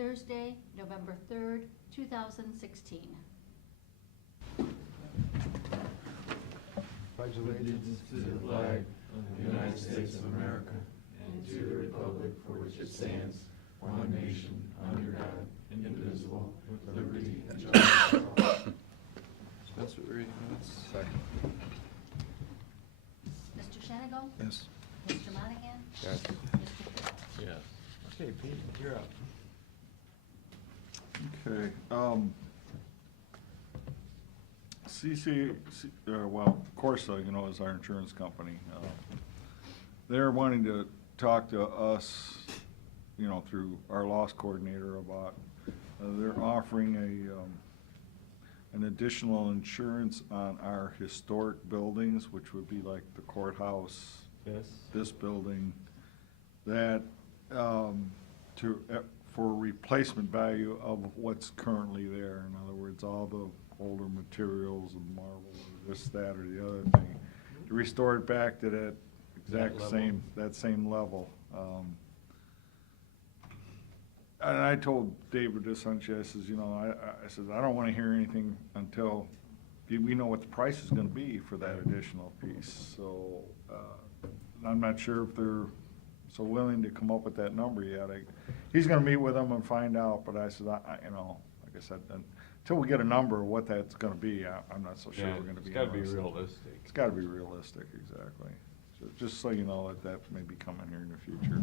Thursday, November 3rd, 2016. Pledge allegiance to the flag of the United States of America and to the republic for which it stands, one nation, under God, indivisible, with liberty and justice for all. Dispense with reading minutes. Second. Mr. Shenigo? Yes. Mr. Monahan? Yes. Mr. Field? Yes. Okay, Pete, you're up. Okay, well, Corsa, you know, is our insurance company. They're wanting to talk to us, you know, through our loss coordinator about, they're offering an additional insurance on our historic buildings, which would be like the courthouse, this building, that, for replacement value of what's currently there. In other words, all the older materials and marble, or this, that, or the other thing, to restore it back to that exact same, that same level. And I told David this, I says, you know, I said, I don't wanna hear anything until we know what the price is gonna be for that additional piece. So, I'm not sure if they're so willing to come up with that number yet. He's gonna meet with them and find out, but I said, you know, like I said, until we get a number of what that's gonna be, I'm not so sure we're gonna be. It's gotta be interested. realistic. It's gotta be realistic, exactly. So just so you know that may be coming here in the future.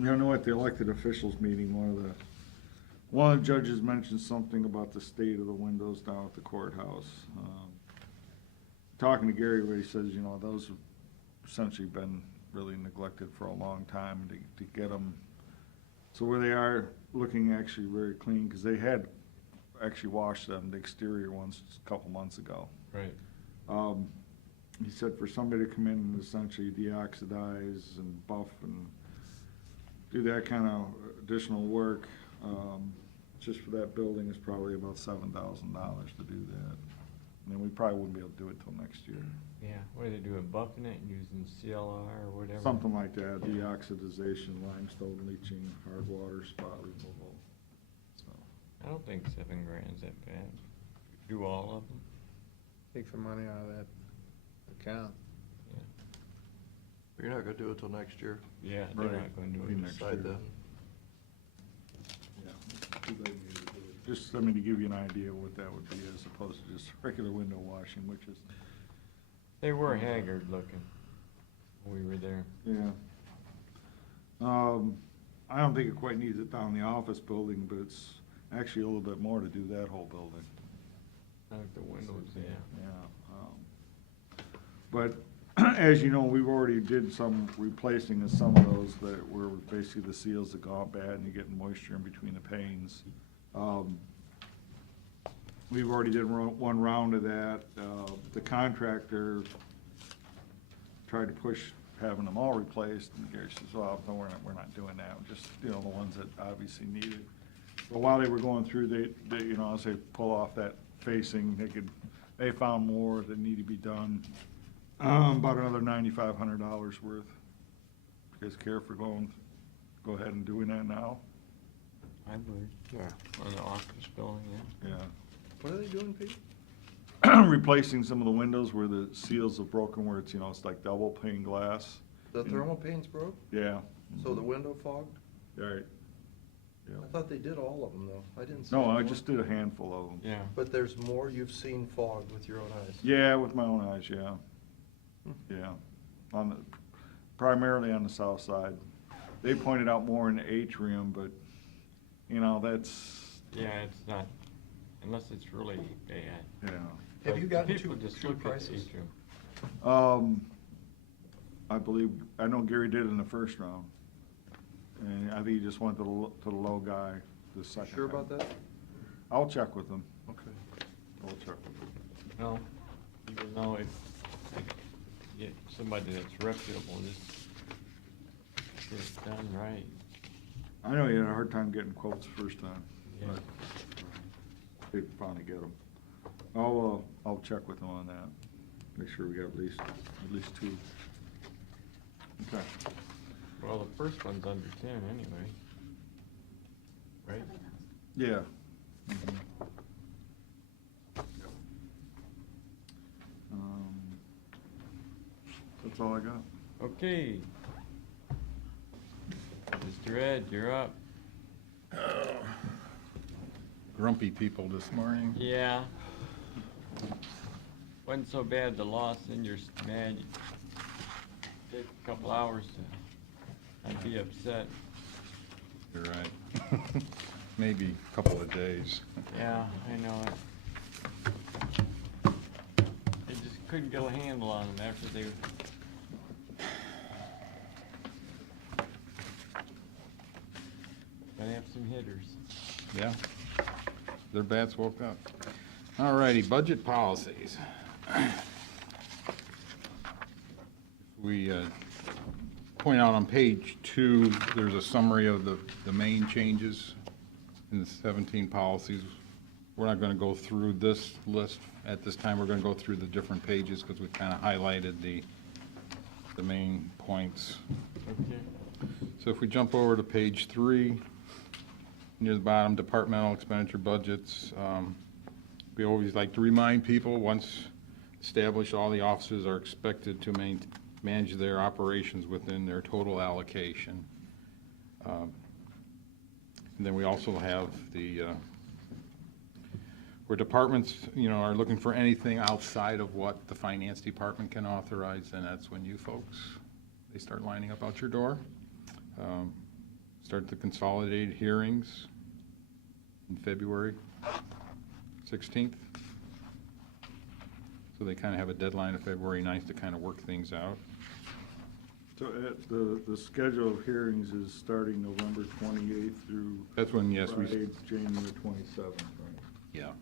You know, at the elected officials meeting, one of the judges mentioned something about the state of the windows down at the courthouse. Talking to Gary, where he says, you know, those have essentially been really neglected for a long time, and to get them, so where they are looking actually very clean, because they had actually washed them, the exterior ones, a couple months ago. Right. He said for somebody to come in and essentially deoxidize and buff and do that kind of additional work, just for that building is probably about $7,000 to do that. And we probably wouldn't be able to do it till next year. Yeah, what are they doing, buffing it and using CLR or whatever? Something like that, deoxidization, limestone leaching, hard water, spot removal, so. I don't think $7,000's that bad. Do all of them? Take some money out of that account. Yeah. You're not gonna do it till next year. Yeah, they're Right. not gonna do Maybe it. next Decide year. that. Yeah, too late to do it. Just, I mean, to give you an idea of what that would be as opposed to just regular window washing, which is, They were haggard looking when we were there. yeah. I don't think it quite needs it down in the office building, but it's actually a little bit more to do that whole building. I think the windows, yeah. Yeah. But as you know, we've already did some replacing of some of those that were basically the seals that go out bad and you're getting moisture in between the panes. We've already did one round of that. The contractor tried to push having them all replaced, and Gary says, well, no, we're not doing that, just, you know, the ones that obviously needed. But while they were going through, they, you know, as they pull off that facing, they found more that need to be done. About another $9,500 worth. You guys care for go ahead and doing that now? I would. Yeah. On the office building, yeah. Yeah. What are they doing, Pete? Replacing some of the windows where the seals have broken, where it's, you know, it's like double pane glass. The thermal panes broke, Yeah. so the window fogged? Right. Yeah. I thought they did all of them, though. I didn't see. No, any I more. just did a handful of them. Yeah. But there's more you've seen fogged with your own eyes? Yeah, with my own eyes, yeah. Yeah. Primarily on the south side. They pointed out more in the atrium, but, you know, that's, Yeah, it's not, unless it's really bad. yeah. Have you gotten People two just look at the prices? atrium. I know Gary did it in the first round. And I think he just went to the low guy the second. Sure time. about that? I'll check with him. Okay. I'll check with him. No, even though if, get somebody that's reputable, just get it done right. I know he had a hard time getting quotes the first time, Yeah. but they finally get them. I'll check with him on that. Make sure we got at least two. Okay. Well, the first one's under 10 anyway. Right? 7,000. Yeah. That's all I got. Okay. Mr. Ed, you're up. Grumpy people this morning. Yeah. Wasn't so bad the loss, then you're mad. You take a couple hours to not be upset. You're right. Maybe a couple of days. Yeah, I know it. They just couldn't get a handle on them after they. Gotta have some hitters. Yeah. Their bats woke up. All righty, budget policies. We point out on page 2, there's a summary of the main changes in the 17 policies. We're not going to go through this list at this time. We're going to go through the different pages because we kind of highlighted the main points. Okay. So if we jump over to page 3, near the bottom, departmental expenditure budgets. We always like to remind people, once established, all the officers are expected to manage their operations within their total allocation. And then we also have the, where departments, are looking for anything outside of what the finance department can authorize, and that's when you folks, they start lining up out your door. Start the consolidated hearings in February 16th. So they kind of have a deadline of February 9th to kind of work things out. So the schedule of hearings is starting November 28th through That's when, yes, Friday, January 27th, right? yeah.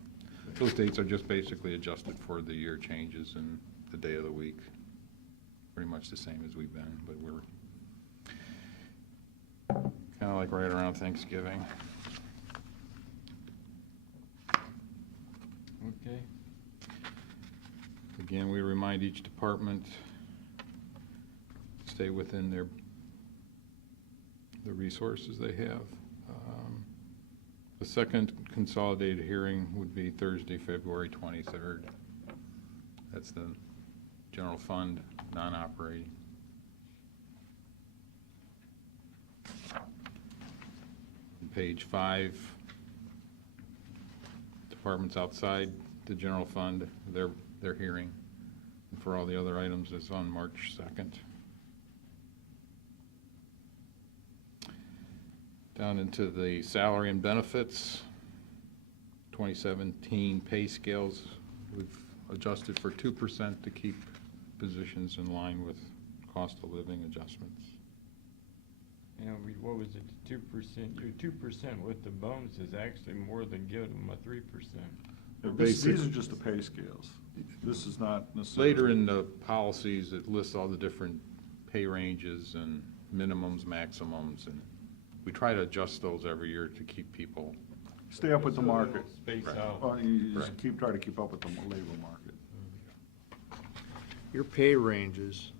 Those dates are just basically adjusted for the year changes and the day of the week. Pretty much the same as we've been, but we're kind of like right around Thanksgiving. Okay. Again, we remind each department to stay within the resources they have. The second consolidated hearing would be Thursday, February 23rd. That's the general fund, non-operating. Page 5, departments outside the general fund, their hearing. And for all the other items, is on March 2nd. Down into the salary and benefits, 2017 pay scales, we've adjusted for 2% to keep positions in line with cost of living adjustments. What was it, 2%? Your 2% with the bonus is actually more than giving them a 3%. These are just the pay scales. This is not necessarily. Later in the policies, it lists all the different pay ranges and minimums, maximums, and we try to adjust those every year to keep people. Stay up with the market. Space Right. out. Well, you just Right. try to keep up with the labor market. Your pay ranges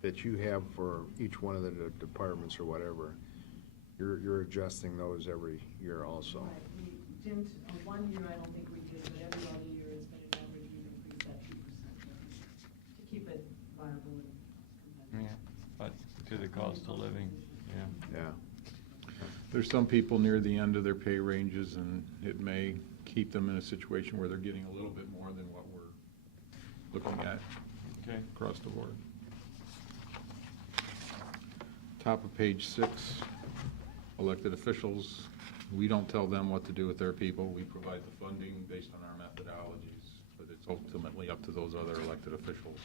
that you have for each one of the departments or whatever, you're adjusting those every year also. Right, we didn't, one year I don't think we did, but every other year it's been an average, we increase that 2% to keep it viable and competitive. Yeah, but to the cost of living, yeah. Yeah. There's some people near the end of their pay ranges, and it may keep them in a situation where they're getting a little bit more than what we're looking at Okay. across the board. Top of page 6, elected officials. We don't tell them what to do with their people. We provide the funding based on our methodologies, but it's ultimately up to those other elected officials.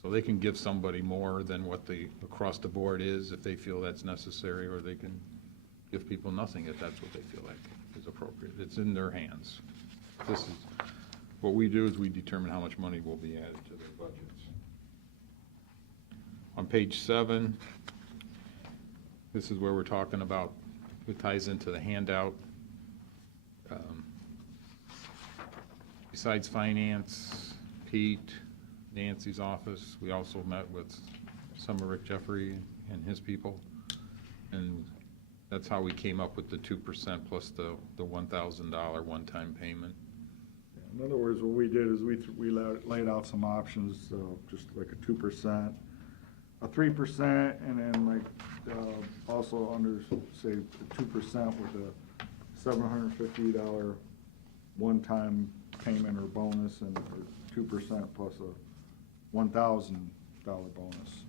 So they can give somebody more than what the across the board is if they feel that's necessary, or they can give people nothing if that's what they feel like is appropriate. It's in their hands. This is, what we do is we determine how much money will be added to their budgets. On page 7, this is where we're talking about, it ties into the handout. Besides finance, Pete, Nancy's office, we also met with some of Rick Jeffrey, and his people. And that's how we came up with the 2% plus the $1,000 one-time payment. In other words, what we did is we laid out some options, just like a 2%, a 3%, and then like, also under, say, 2% with a $750 one-time payment or bonus, and or 2% plus a $1,000 bonus.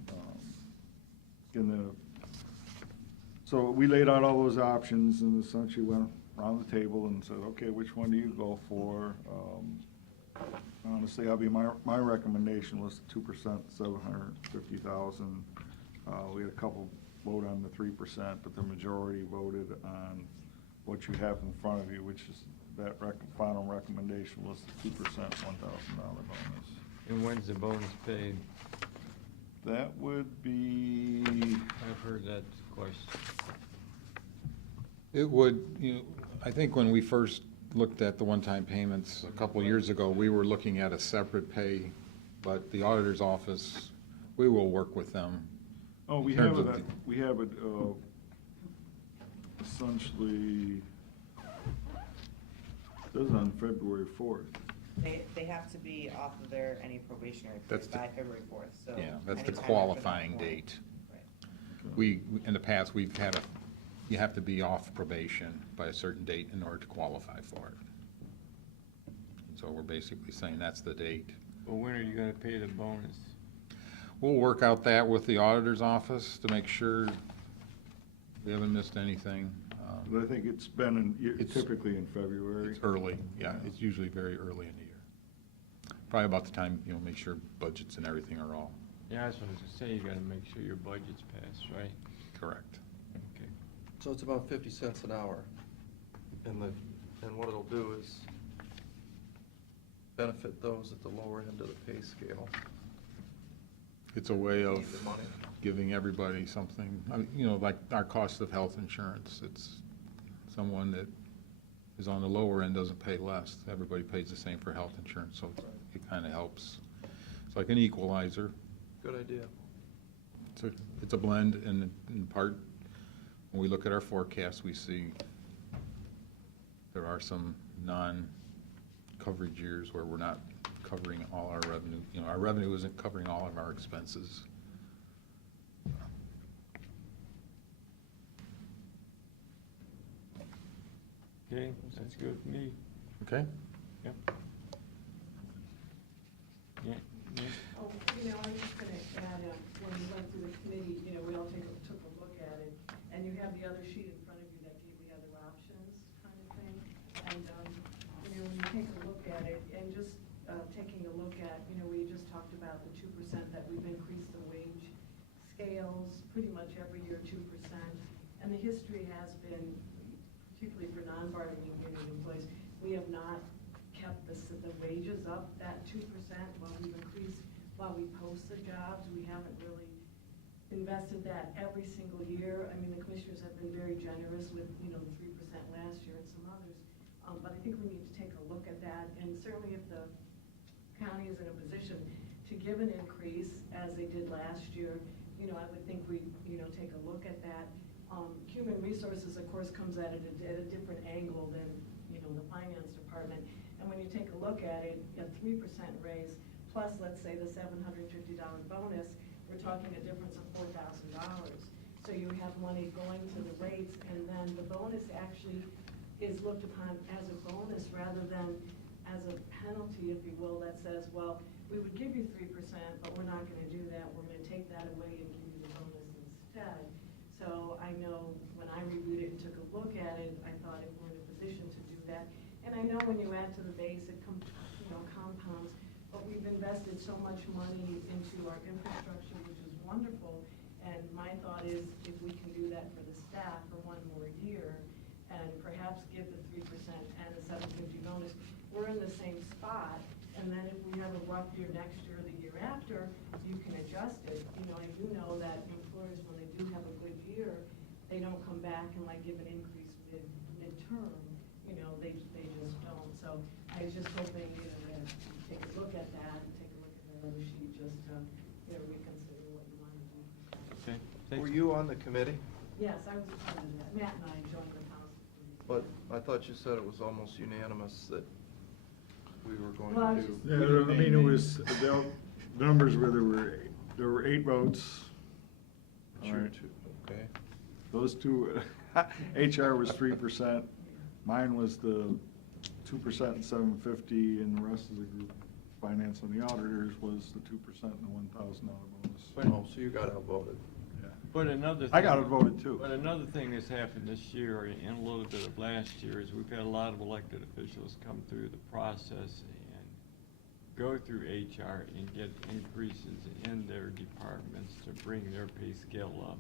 So we laid out all those options and essentially went around the table and said, okay, which one do you go for? Honestly, my recommendation was 2%, 750,000. We had a couple vote on the 3%, but the majority voted on what you have in front of you, which is that final recommendation was the 2%, $1,000 bonus. And when's the bonus paid? That would be, I've heard that question. It would, I think when we first looked at the one-time payments a couple of years ago, we were looking at a separate pay, but the auditor's office, we will work with them. oh, we In have terms it, of we have it essentially, it says on February 4th. They have to be off of their, any probationary That's period the- by February 4th, so. Yeah, that's the anytime after that qualifying point. date. Right. We, in the past, we've had you have to be off probation by a certain date in order to qualify for it. So we're basically saying that's the date. Well, when are you gonna pay the bonus? We'll work out that with the auditor's office to make sure we haven't missed anything. But I think it's been It's- typically in February. It's early, yeah, it's usually very early in the year. Probably about the time, make sure budgets and everything are all Yeah, I was gonna say, you gotta make sure your budget's passed, right? correct. Okay. So it's about 50 cents an hour. And what it'll do is benefit those at the lower end of the pay scale. It's a way Need of the money. giving everybody something, like our cost of health insurance. It's someone that is on the lower end doesn't pay less. Everybody pays the same for health insurance, so it kind of helps. It's like an equalizer. Good idea. It's a blend, and in part, when we look at our forecast, we see there are some non-coverage years where we're not covering all our revenue. Our revenue isn't covering all of our expenses. Okay, that's good with me. Okay? Yep. Yeah, yeah. Oh, I was just gonna add, when we went through the committee, we all took a look at it, and you have the other sheet in front of you that gave the other options kind of thing. And, when you take a look at it, and just, taking a look at, we just talked about the 2% that we've increased the wage scales pretty much every year, 2%. And the history has been, particularly for non-bargaining unit employees, we have not kept the wages up that 2% while we've increased, while we post the jobs. We haven't really invested that every single year. I mean, the commissioners have been very generous with, the 3% last year and some others. But I think we need to take a look at that, and certainly if the county is in a position to give an increase, as they did last year, I would think we, take a look at that. Human resources, of course, comes at it at a different angle than, the finance department. And when you take a look at it, a 3% raise, plus, let's say, the $750 bonus, we're talking a difference of $4,000. So you have money going to the rates, and then the bonus actually is looked upon as a bonus rather than as a penalty, if you will, that says, well, we would give you 3%, but we're not going to do that. We're going to take that away and give you the bonus instead. So I know when I reviewed it and took a look at it, I thought if we're in a position to do that. And I know when you add to the base, it compounds, but we've invested so much money into our infrastructure, which is wonderful. And my thought is if we can do that for the staff for one more year and perhaps give the 3% and a $750 bonus, we're in the same spot. And then if we have a rough year next year or the year after, you can adjust it. I do know that employers, when they do have a good year, they don't come back and give an increase midterm. They just don't. So I was just hoping, to take a look at that, and take a look at that other sheet, just to, reconsider what you want to do. Okay. Were you on the committee? Yes, I was a part of that. Matt and I joined the council. But I thought you said it was almost unanimous that we were going Well, I to was do. just- Yeah, I mean, it was, the numbers where there were 8 votes. All Sure, right. too. Okay. Those two, HR was 3%, mine was the 2% and 750, and the rest of the group, finance and the auditors, was the 2% and the $1,000 bonus. Oh, so you got outvoted. Yeah. But another thing. I got it voted too. But another thing that's happened this year and a little bit of last year is we've had a lot of elected officials come through the process and go through HR and get increases in their departments to bring their pay scale up.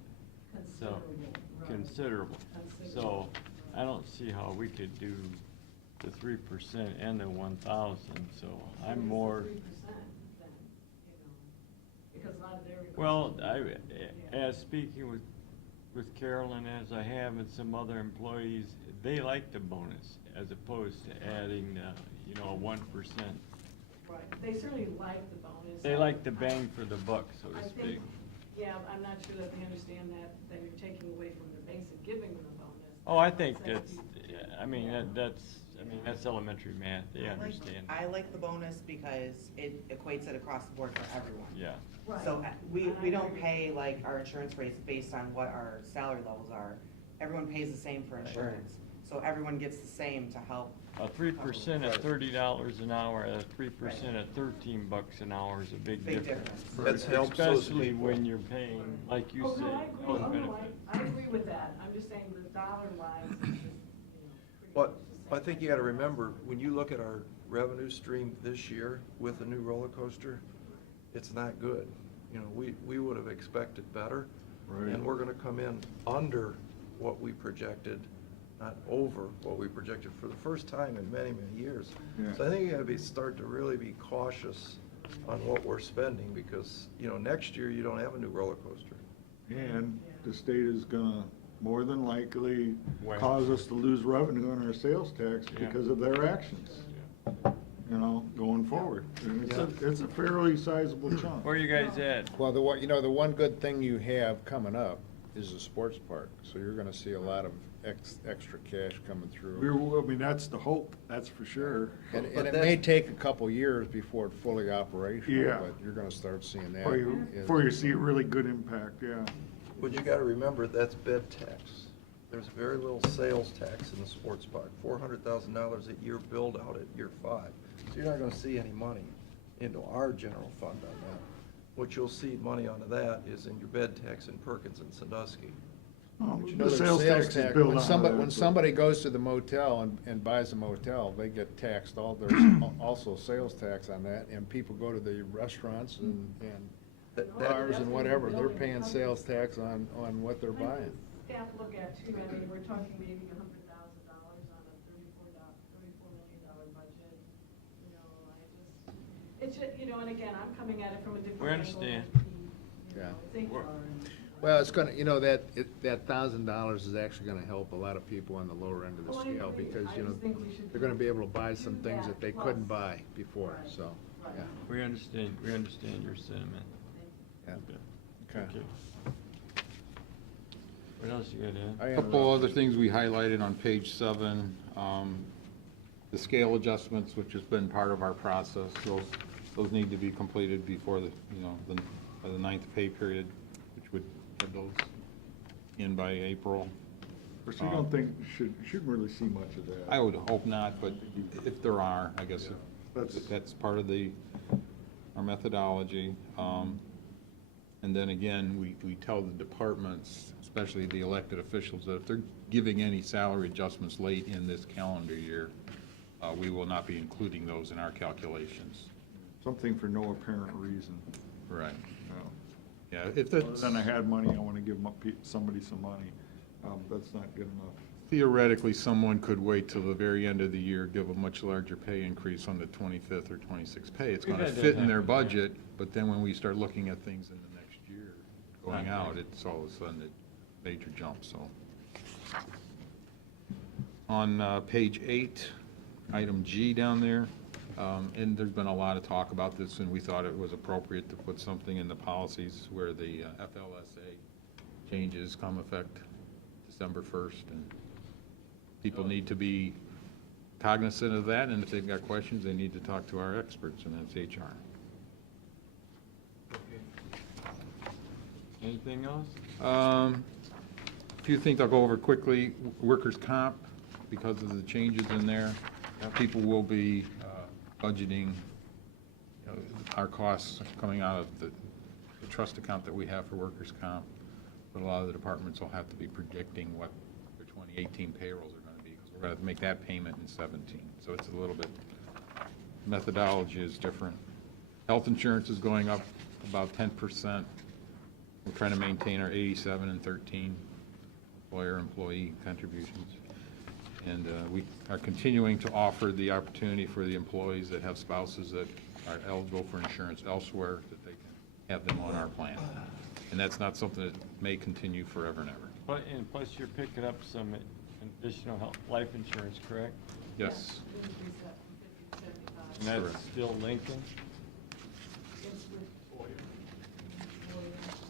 So, Considerable, right. considerable. So, Considerable. I don't see how we could do the 3% and the 1,000, so I'm more. 3% then, because a lot of their. Well, as speaking with Carolyn, as I have and some other employees, they like the bonus as opposed to adding, a 1%. Right, they certainly like the bonus. They like the bang for the buck, so I to think- speak. Yeah, I'm not sure that they understand that you're taking away from their base and giving them a bonus. Oh, I think So that's, that's elementary math, they understand. I like the bonus because it equates it across the board for everyone. Yeah. Right. So we And I don't agree. pay like our insurance rates based on what our salary levels are. Everyone pays the same for insurance. So everyone gets the same to help. 3% at $30 an hour, at 3% at $13 an hour is a big Big difference. difference. That's helps those Especially people. when you're paying, like you Oh, say, no, I agree. health Oh, no, benefit. I agree with that. I'm just saying the dollar wise, it's just, pretty But much the I same. think you gotta remember, when you look at our revenue stream this year with the new roller coaster, it's not good. We would have expected better. Right. And we're gonna come in under what we projected, not over what we projected for the first time in many, many years. Yeah. So I think you gotta start to really be cautious on what we're spending, because, next year you don't have a new roller coaster. And the state is gonna more than likely Well- cause us to lose revenue on our sales tax Yeah. because of their actions, going forward. And it's a fairly sizable chunk. Where are you guys at? Well, the one good thing you have coming up is the sports park, so you're gonna see a lot of extra cash coming through. That's the hope, that's for sure. And But it that's- may take a couple years before it's fully operational, Yeah. but you're gonna start seeing that. Before you see a really good impact, yeah. But you gotta remember, that's bed tax. There's very little sales tax in the sports park, $400,000 a year build out at year 5. So you're not gonna see any money into our general fund on that. What you'll see money onto that is in your bed tax in Perkins and Sandusky. The sales tax is built on that. When somebody goes to the motel and buys a motel, they get taxed, there's also sales tax on that, and people go to the restaurants and That- bars and whatever, they're paying sales tax on what they're I think buying. Staff look at too, we're talking maybe $100,000 on a $34 million budget. It's just, and again, I'm coming at it from a different We angle. understand. Yeah. I think We're- Well, it's gonna, that $1,000 is actually gonna help a lot of people on the lower end of the Oh, I scale, agree. because, I just think we should they're gonna be able to buy some do things that they couldn't plus- buy before, Right, so, right. yeah. We understand your sentiment. Yeah. Okay. Okay. Thank you. What else you got, Ed? I A have couple other things we highlighted on page 7, the scale adjustments, which has been part of our process. Those need to be completed before by the 9th pay period, which would have those in by April. Which you don't think, shouldn't really see much of that. I would hope not, but if there are, I guess that's part of our methodology. And then again, we tell the departments, especially the elected officials, that if they're giving any salary adjustments late in this calendar year, we will not be including those in our calculations. Something for no apparent reason. Right. No. Yeah, if Other that's, than I had money, I want to give somebody some money. That's not good enough. theoretically, someone could wait till the very end of the year, give a much larger pay increase on the 25th or 26th pay. It's We've gonna had that fit in their happen, yeah. budget, but then when we start looking at things in the next year going Not out, great. it's all of a sudden a major jump, so. On page 8, item G down there, and there's been a lot of talk about this, and we thought it was appropriate to put something in the policies where the FLSA changes come effect December 1st, and people need to be cognizant of that, and if they've got questions, they need to talk to our experts, and that's HR. Anything else? A few things I'll go over quickly. Workers' comp, because of the changes in there, people will be budgeting, our costs coming out of the trust account that we have for workers' comp, but a lot of the departments will have to be predicting what their 2018 payrolls are going to be, because we're going to make that payment in 17. So it's a little bit, methodology is different. Health insurance is going up about 10%. We're trying to maintain our 87 and 13 employer-employee contributions. And we are continuing to offer the opportunity for the employees that have spouses that are eligible for insurance elsewhere, that they can have them on our plan. And that's not something that may continue forever and ever. And plus you're picking up some additional life insurance, correct? Yes. Yeah, increase that from 50 to 75. And that's Correct. still Lincoln? It's with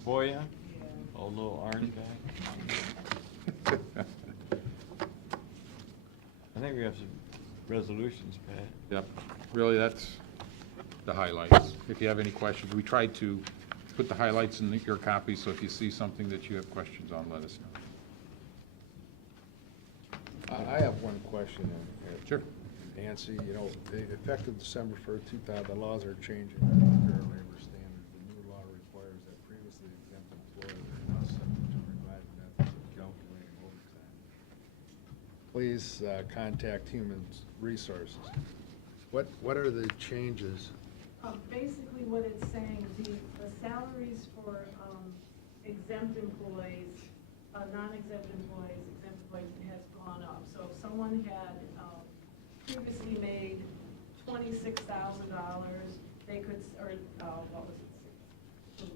Boya? Yeah. Oh, little orange guy? I think we have some resolutions, Pat. Yep, really, that's the highlights. If you have any questions, we tried to put the highlights in your copy, so if you see something that you have questions on, let us know. I have one question. Sure. Nancy, effective December 1st, 2000, the laws are changing on the Fair Labor Standards. The new law requires that previously exempt employees are now subject to revised methods of calculating overtime. Please contact Human Resources. What are the changes? Basically, what it's saying, the salaries for exempt employees, non-exempt employees, exempt employees has gone up. So if someone had previously made $26,000, they could, or what was it, 600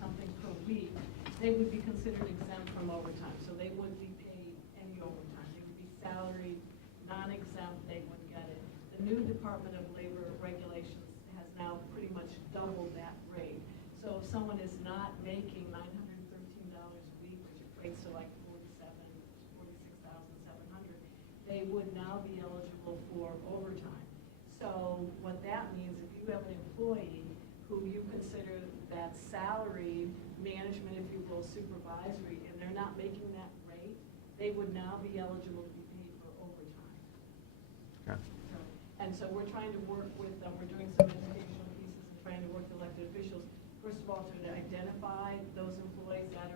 something per week, they would be considered exempt from overtime. So they wouldn't be paid any overtime. They would be salaried, non-exempt, they wouldn't get it. The new Department of Labor regulations has now pretty much doubled that rate. So if someone is not making $913 a week, which equates to like 46,700, they would now be eligible for overtime. So what that means, if you have an employee who you consider that salary management, if you will, supervisory, and they're not making that rate, they would now be eligible to be paid for overtime. Okay. And so we're trying to work with them, we're doing some educational pieces and trying to work with elected officials, first of all, to identify those employees that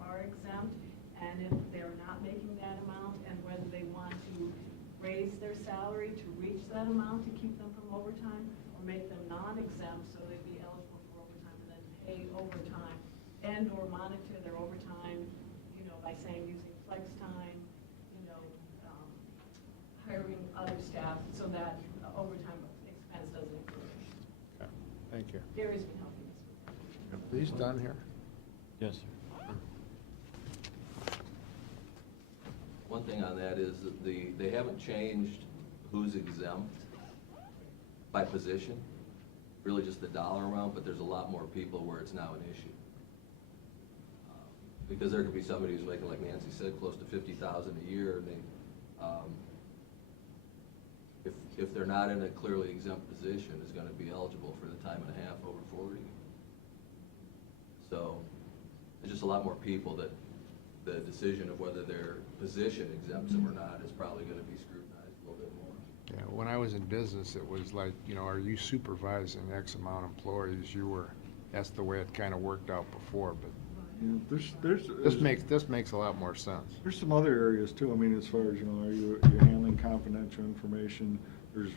are exempt, and if they're not making that amount, and whether they want to raise their salary to reach that amount to keep them from overtime, or make them non-exempt so they'd be eligible for overtime and then pay overtime, and or monitor their overtime, by saying using flex time, hiring other staff so that overtime expense doesn't increase. Okay. Thank you. Gary's been helping us with that. Are these done here? Yes, sir. One thing on that is that they haven't changed who's exempt by position, really just the dollar amount, but there's a lot more people where it's now an issue. Because there could be somebody who's making, like Nancy said, close to $50,000 a year, and they, if they're not in a clearly exempt position, is going to be eligible for the time and a half over 40. So there's just a lot more people that the decision of whether their position exempts them or not is probably going to be scrutinized a little bit more. Yeah, when I was in business, it was like, are you supervising X amount of employees? That's the way it kind of worked out before, but this makes a lot more sense. There's some other areas too. I mean, as far as, are you handling confidential information? There's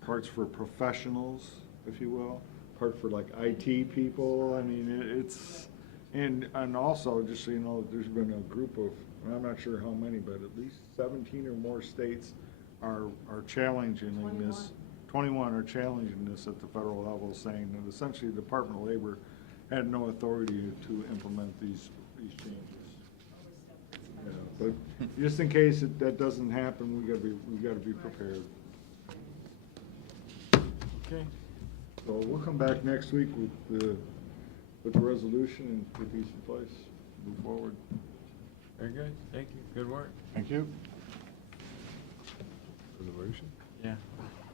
parts for professionals, if you will, part for like IT people. I mean, it's, and also, just so you know, there's been a group of, I'm not sure how many, but at least 17 or more states are challenging this. 21 are challenging this at the federal level, saying that essentially the Department of Labor had no authority to implement these changes. Yeah, but just in case that doesn't happen, we gotta be prepared. Okay. So we'll come back next week with with the resolution and put these in place, move forward. Very good, thank you, good work. Thank you. Resolution? Yeah.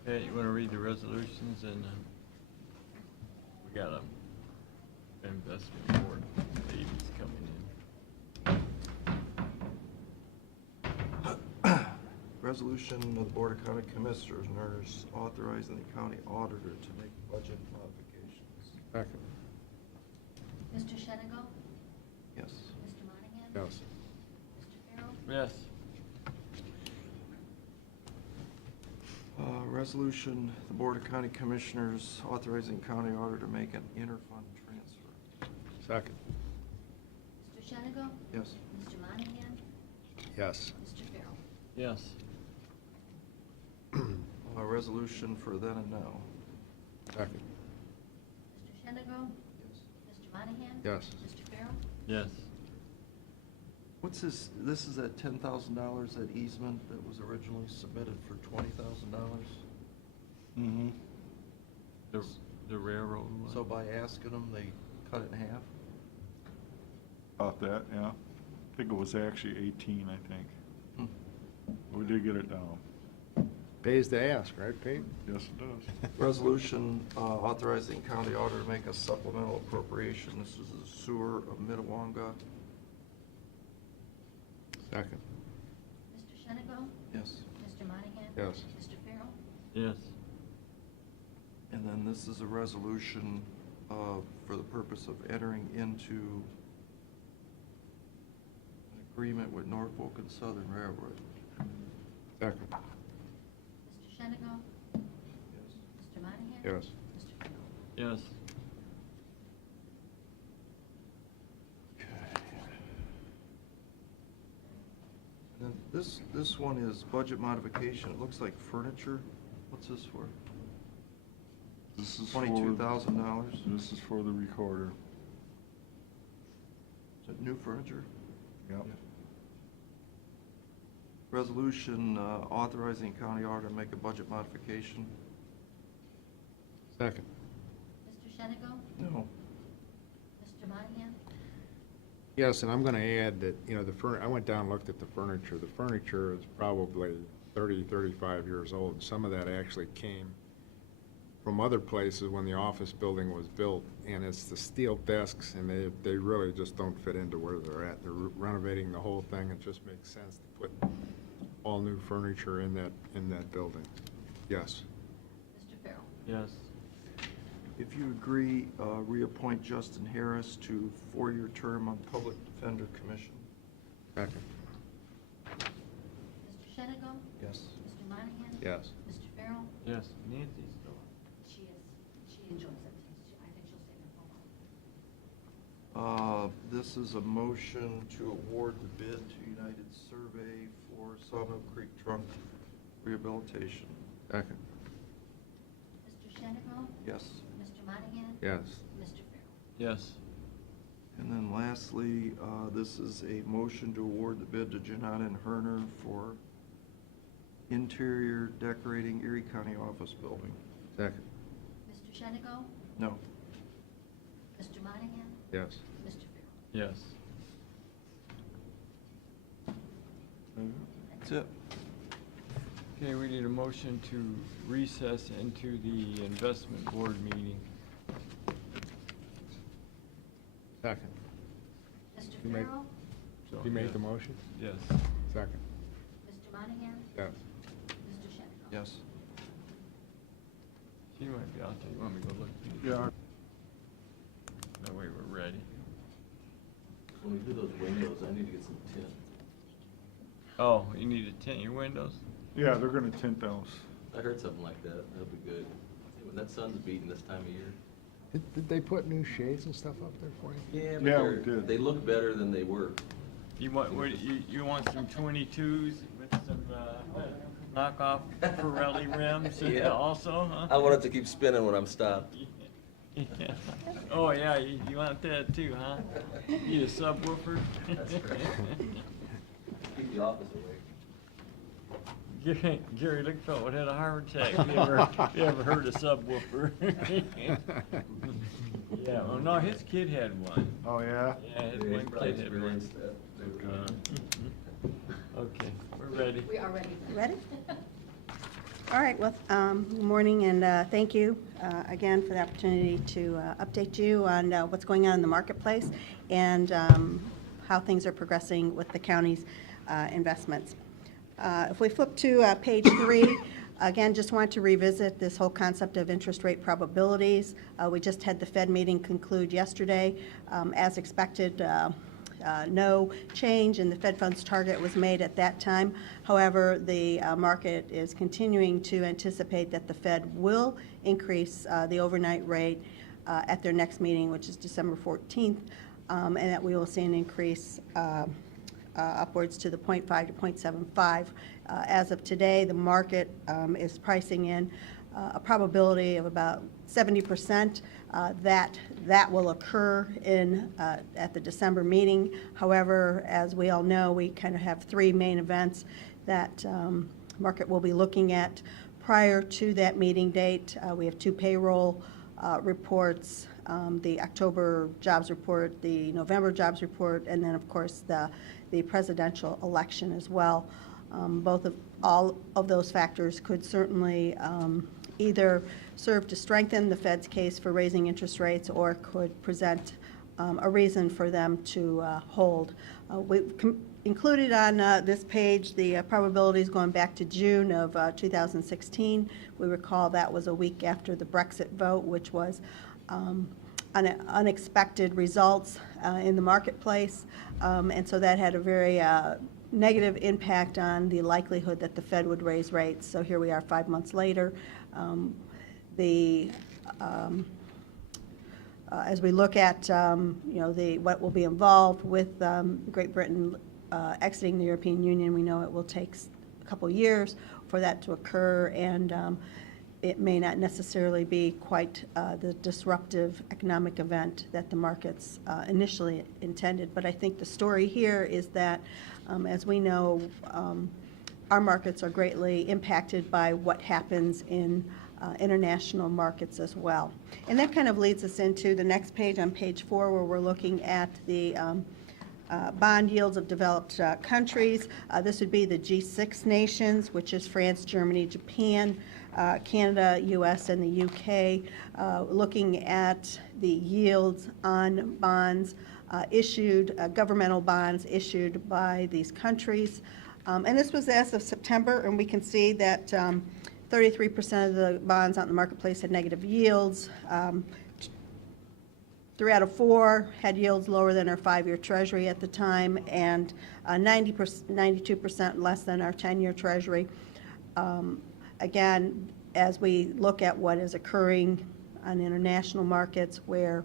Pat, you wanna read the resolutions and, we got a investment board ladies coming in. Resolution of the Board of County Commissioners authorizing the county auditor to make budget modifications. Second. Mr. Shenigo? Yes. Mr. Monahan? Yes. Mr. Farrell? Yes. Resolution, the Board of County Commissioners authorizing county auditor to make an interfund transfer. Second. Mr. Shenigo? Yes. Mr. Monahan? Yes. Mr. Farrell? Yes. Resolution for then and now. Second. Mr. Shenigo? Yes. Mr. Monahan? Yes. Mr. Farrell? Yes. What's this is that $10,000, that easement that was originally submitted for $20,000? Mm-hmm. The railroad one. So by asking them, they cut it in half? About that, yeah. I think it was actually 18, I think. Hmm. We did get it down. Pays to ask, right, Pete? Yes, it does. Resolution authorizing county auditor to make a supplemental appropriation. This is the sewer of Minnewanka. Second. Mr. Shenigo? Yes. Mr. Monahan? Yes. Mr. Farrell? Yes. And then this is a resolution for the purpose of entering into an agreement with Norfolk and Southern Railroad. Second. Mr. Shenigo? Yes. Mr. Monahan? Yes. Mr. Farrell? Yes. And then this one is budget modification. It looks like furniture. What's this for? This is for. $22,000. This is for the recorder. Is it new furniture? Yep. Resolution authorizing county auditor to make a budget modification. Second. Mr. Shenigo? No. Mr. Monahan? Yes, and I'm gonna add that, you know, I went down and looked at the furniture. The furniture is probably 30, 35 years old. Some of that actually came from other places when the office building was built, and it's the steel desks, and they really just don't fit into where they're at. They're renovating the whole thing. It just makes sense to put all new furniture in that building. Yes. Mr. Farrell? Yes. If you agree, reappoint Justin Harris to 4-year term on Public Defender Commission. Second. Mr. Shenigo? Yes. Mr. Monahan? Yes. Mr. Farrell? Yes. Nancy's still. She enjoys it. I think she'll stay there for a while. This is a motion to award the bid to United Survey for Sawmill Creek Trunk Rehabilitation. Second. Mr. Shenigo? Yes. Mr. Monahan? Yes. Mr. Farrell? Yes. And then lastly, this is a motion to award the bid to Janan and Herner for interior decorating Erie County Office Building. Second. Mr. Shenigo? No. Mr. Monahan? Yes. Mr. Farrell? Yes. That's it. Okay, we need a motion to recess into the investment board meeting. Second. Mr. You make- Farrell? So, You made yes. the motion? Yes. Second. Mr. Monahan? Yes. Mr. Shenigo? Yes. She might be out there. You want me to go look? Yeah. That way we're ready. When we do those windows, I need to get some tint. Oh, you need to tint your windows? Yeah, they're gonna tint those. I heard something like that. That'll be good. When that sun's beating this time of year. Did they put new shades and stuff up there for you? Yeah, Yeah, we but did. they look better than they were. You want, you want some 22s with some, knockoff Pirelli rims Yeah. also, huh? I want it to keep spinning when I'm stopped. Yeah. Oh, yeah, you want that too, huh? Need a subwoofer? That's right. Keep the office awake. Gary Lickfeld had a heart attack. You ever heard a subwoofer? Yeah, well, no, his kid had one. Oh, yeah? Yeah, his Yeah, one he's probably kid had one. experienced that. Okay, we're ready. We are ready. Ready? All right, well, good morning, and thank you again for the opportunity to update you on what's going on in the marketplace and how things are progressing with the county's investments. If we flip to page 3, again, just wanted to revisit this whole concept of interest rate probabilities. We just had the Fed meeting conclude yesterday. As expected, no change in the Fed funds target was made at that time. However, the market is continuing to anticipate that the Fed will increase the overnight rate at their next meeting, which is December 14th, and that we will see an increase upwards to the 0.5 to 0.75. As of today, the market is pricing in a probability of about 70% that will occur in at the December meeting. However, as we all know, we kind of have 3 main events that market will be looking at prior to that meeting date. We have 2 payroll reports, the October jobs report, the November jobs report, and then, of course, the presidential election as well. All of those factors could certainly either serve to strengthen the Fed's case for raising interest rates or could present a reason for them to hold. We've included on this page the probabilities going back to June of 2016. We recall that was a week after the Brexit vote, which was unexpected results in the marketplace, and so that had a very negative impact on the likelihood that the Fed would raise rates. So here we are 5 months later. As we look at what will be involved with Great Britain exiting the European Union, we know it will take a couple years for that to occur, and it may not necessarily be quite the disruptive economic event that the markets initially intended. But I think the story here is that, as we know, our markets are greatly impacted by what happens in international markets as well. And that kind of leads us into the next page, on page 4, where we're looking at the bond yields of developed countries. This would be the G6 nations, which is France, Germany, Japan, Canada, U.S., and the U.K., looking at the yields on bonds issued, governmental bonds issued by these countries. And this was as of September, and we can see that 33% of the bonds out in the marketplace had negative yields. 3 out of 4 had yields lower than our 5-year Treasury at the time, and 92% less than our 10-year Treasury. Again, as we look at what is occurring on international markets where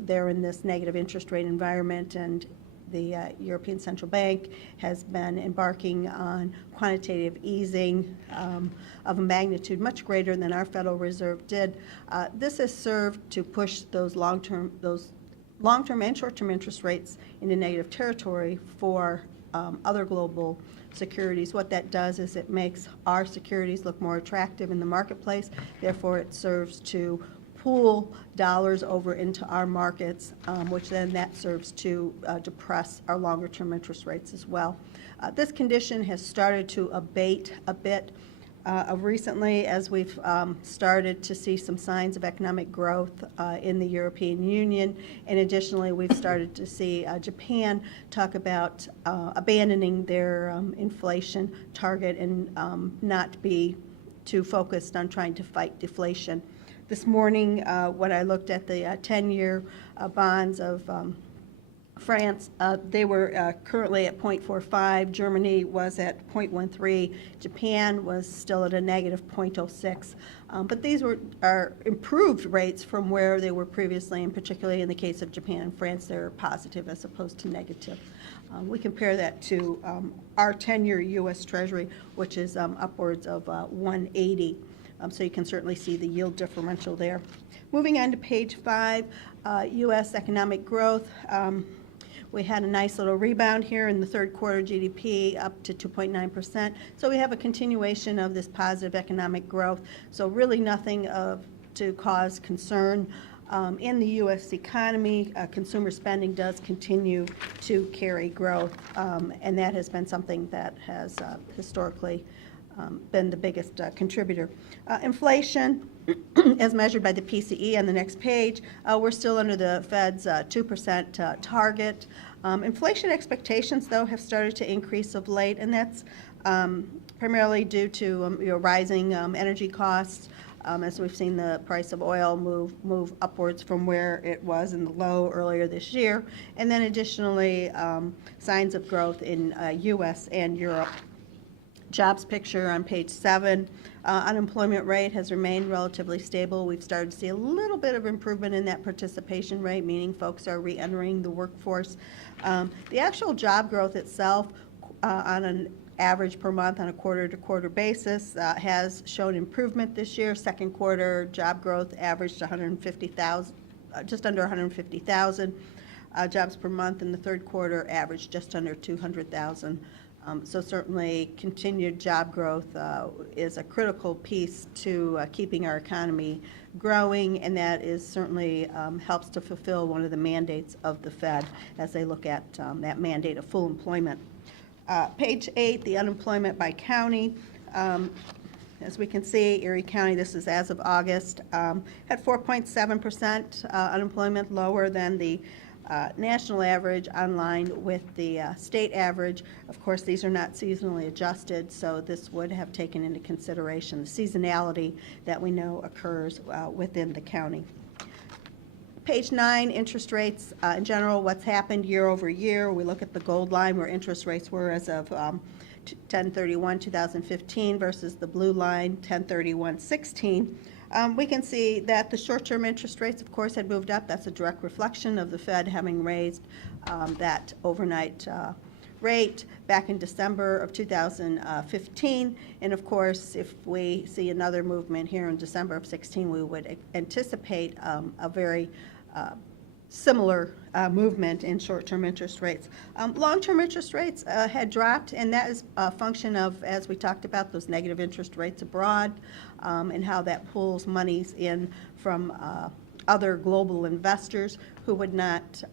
they're in this negative interest rate environment, and the European Central Bank has been embarking on quantitative easing of a magnitude much greater than our Federal Reserve did. This has served to push those long-term and short-term interest rates into negative territory for other global securities. What that does is it makes our securities look more attractive in the marketplace. Therefore, it serves to pull dollars over into our markets, which then that serves to depress our longer-term interest rates as well. This condition has started to abate a bit recently, as we've started to see some signs of economic growth in the European Union. And additionally, we've started to see Japan talk about abandoning their inflation target and not be too focused on trying to fight deflation. This morning, when I looked at the 10-year bonds of France, they were currently at 0.45. Germany was at 0.13. Japan was still at a negative 0.06. But these are improved rates from where they were previously, and particularly in the case of Japan and France, they're positive as opposed to negative. We compare that to our 10-year U.S. Treasury, which is upwards of 180. So you can certainly see the yield differential there. Moving on to page 5, U.S. economic growth. We had a nice little rebound here in the third quarter, GDP up to 2.9%. So we have a continuation of this positive economic growth. So really nothing to cause concern In the U.S. economy, consumer spending does continue to carry growth, and that has been something that has historically been the biggest contributor. Inflation, as measured by the PCE on the next page, we're still under the Fed's 2% target. Inflation expectations, though, have started to increase of late, and that's primarily due to rising energy costs. As we've seen the price of oil move upwards from where it was in the low earlier this year, and then additionally signs of growth in U.S. and Europe. Jobs picture on page 7. Unemployment rate has remained relatively stable. We've started to see a little bit of improvement in that participation rate, meaning folks are re-entering the workforce. The actual job growth itself on an average per month on a quarter-to-quarter basis has shown improvement this year. Second quarter job growth averaged 150,000, just under 150,000 jobs per month. In the third quarter, averaged just under 200,000. So certainly, continued job growth is a critical piece to keeping our economy growing, and that is certainly helps to fulfill one of the mandates of the Fed as they look at that mandate of full employment. Page 8, the unemployment by county. As we can see, Erie County, this is as of August, had 4.7% unemployment, lower than the national average, on line with the state average. Of course, these are not seasonally adjusted, so this would have taken into consideration the seasonality that we know occurs within the county. Page 9, interest rates in general, what's happened year over year. We look at the gold line where interest rates were as of 10/31/2015 versus the blue line 10/31/16. We can see that the short-term interest rates, of course, had moved up. That's a direct reflection of the Fed having raised that overnight rate back in December of 2015. And of course, if we see another movement here in December of 16, we would anticipate a very similar movement in short-term interest rates. Long-term interest rates had dropped, and that is a function of, as we talked about, those negative interest rates abroad and how that pulls monies in from other global investors who would not,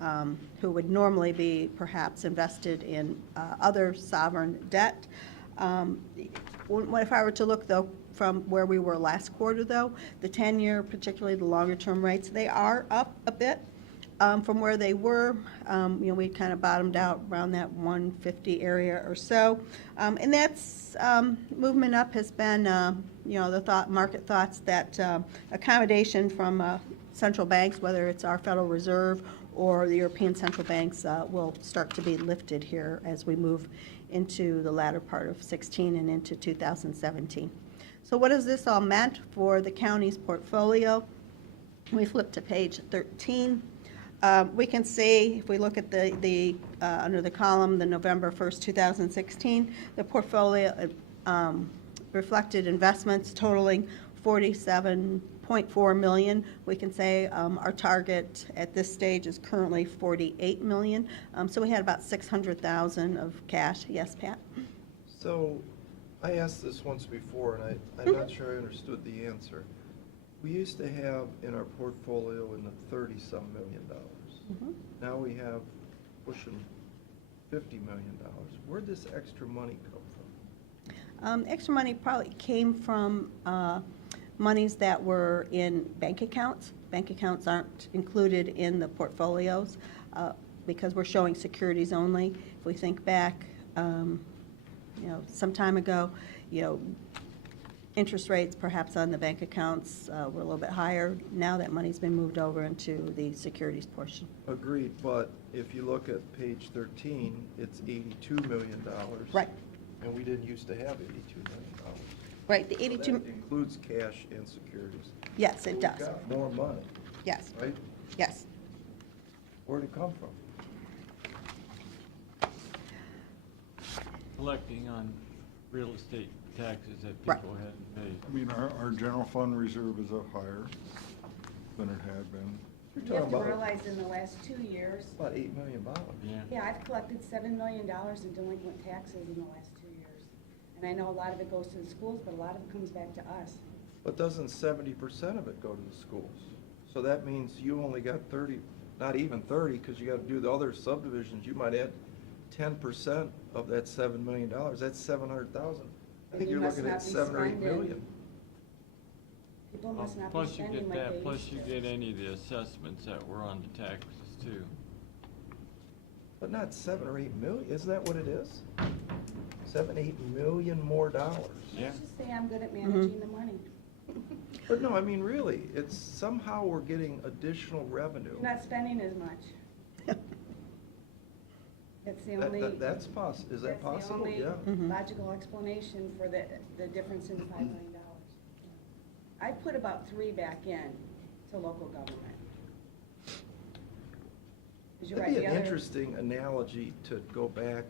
who would normally be perhaps invested in other sovereign debt. If I were to look, though, from where we were last quarter, though, the 10-year, particularly the longer-term rates, they are up a bit from where they were. We kind of bottomed out around that 150 area or so. And that's movement up has been, the market thoughts that accommodation from central banks, whether it's our Federal Reserve or the European central banks, will start to be lifted here as we move into the latter part of 16 and into 2017. So what has this all meant for the county's portfolio? We flip to page 13. We can see, if we look at the under the column, the November 1st, 2016, the portfolio reflected investments totaling $47.4 million. We can say our target at this stage is currently $48 million. So we had about $600,000 of cash. Yes, Pat? So I asked this once before, and I'm not sure I understood the answer. We used to have in our portfolio in the $30-some million. Now we have pushing $50 million. Where'd this extra money come from? Extra money probably came from monies that were in bank accounts. Bank accounts aren't included in the portfolios because we're showing securities only. If we think back, some time ago, interest rates perhaps on the bank accounts were a little bit higher. Now that money's been moved over into the securities portion. Agreed, but if you look at page 13, it's $82 million. Right. And we didn't used to have $82 million. Right, the 82. So that includes cash and securities. Yes, it does. We've got more money, Yes, right? yes. Where'd it come from? Collecting on real estate taxes that Right. people hadn't paid. I mean, our general fund reserve is up higher than it had been. You're You have talking to about realize in the last 2 years, about $8 million. yeah, I've collected $7 million in delinquent taxes in the last 2 years. And I know a lot of it goes to the schools, but a lot of it comes back to us. But doesn't 70% of it go to the schools? So that means you only got 30, not even 30, because you got to do the other subdivisions. You might add 10% of that $7 million. That's 700,000. I think You you're must looking at not be 7 or 8 spending. million. People must not be Plus you spending get like that, they plus used you to. get any of the assessments that were on the taxes too. But not 7 or 8 million, isn't that what it is? 7, 8 million more dollars. Yeah. Let's just say I'm good at managing the money. But no, I mean, really, it's somehow we're getting additional revenue. You're not spending as much. That's the only. That's is that possible? Yeah. That's the only logical explanation for the difference in the $5 million. I put about 3 back in to local government. 'Cause you're right, It'd be the an other- interesting analogy to go back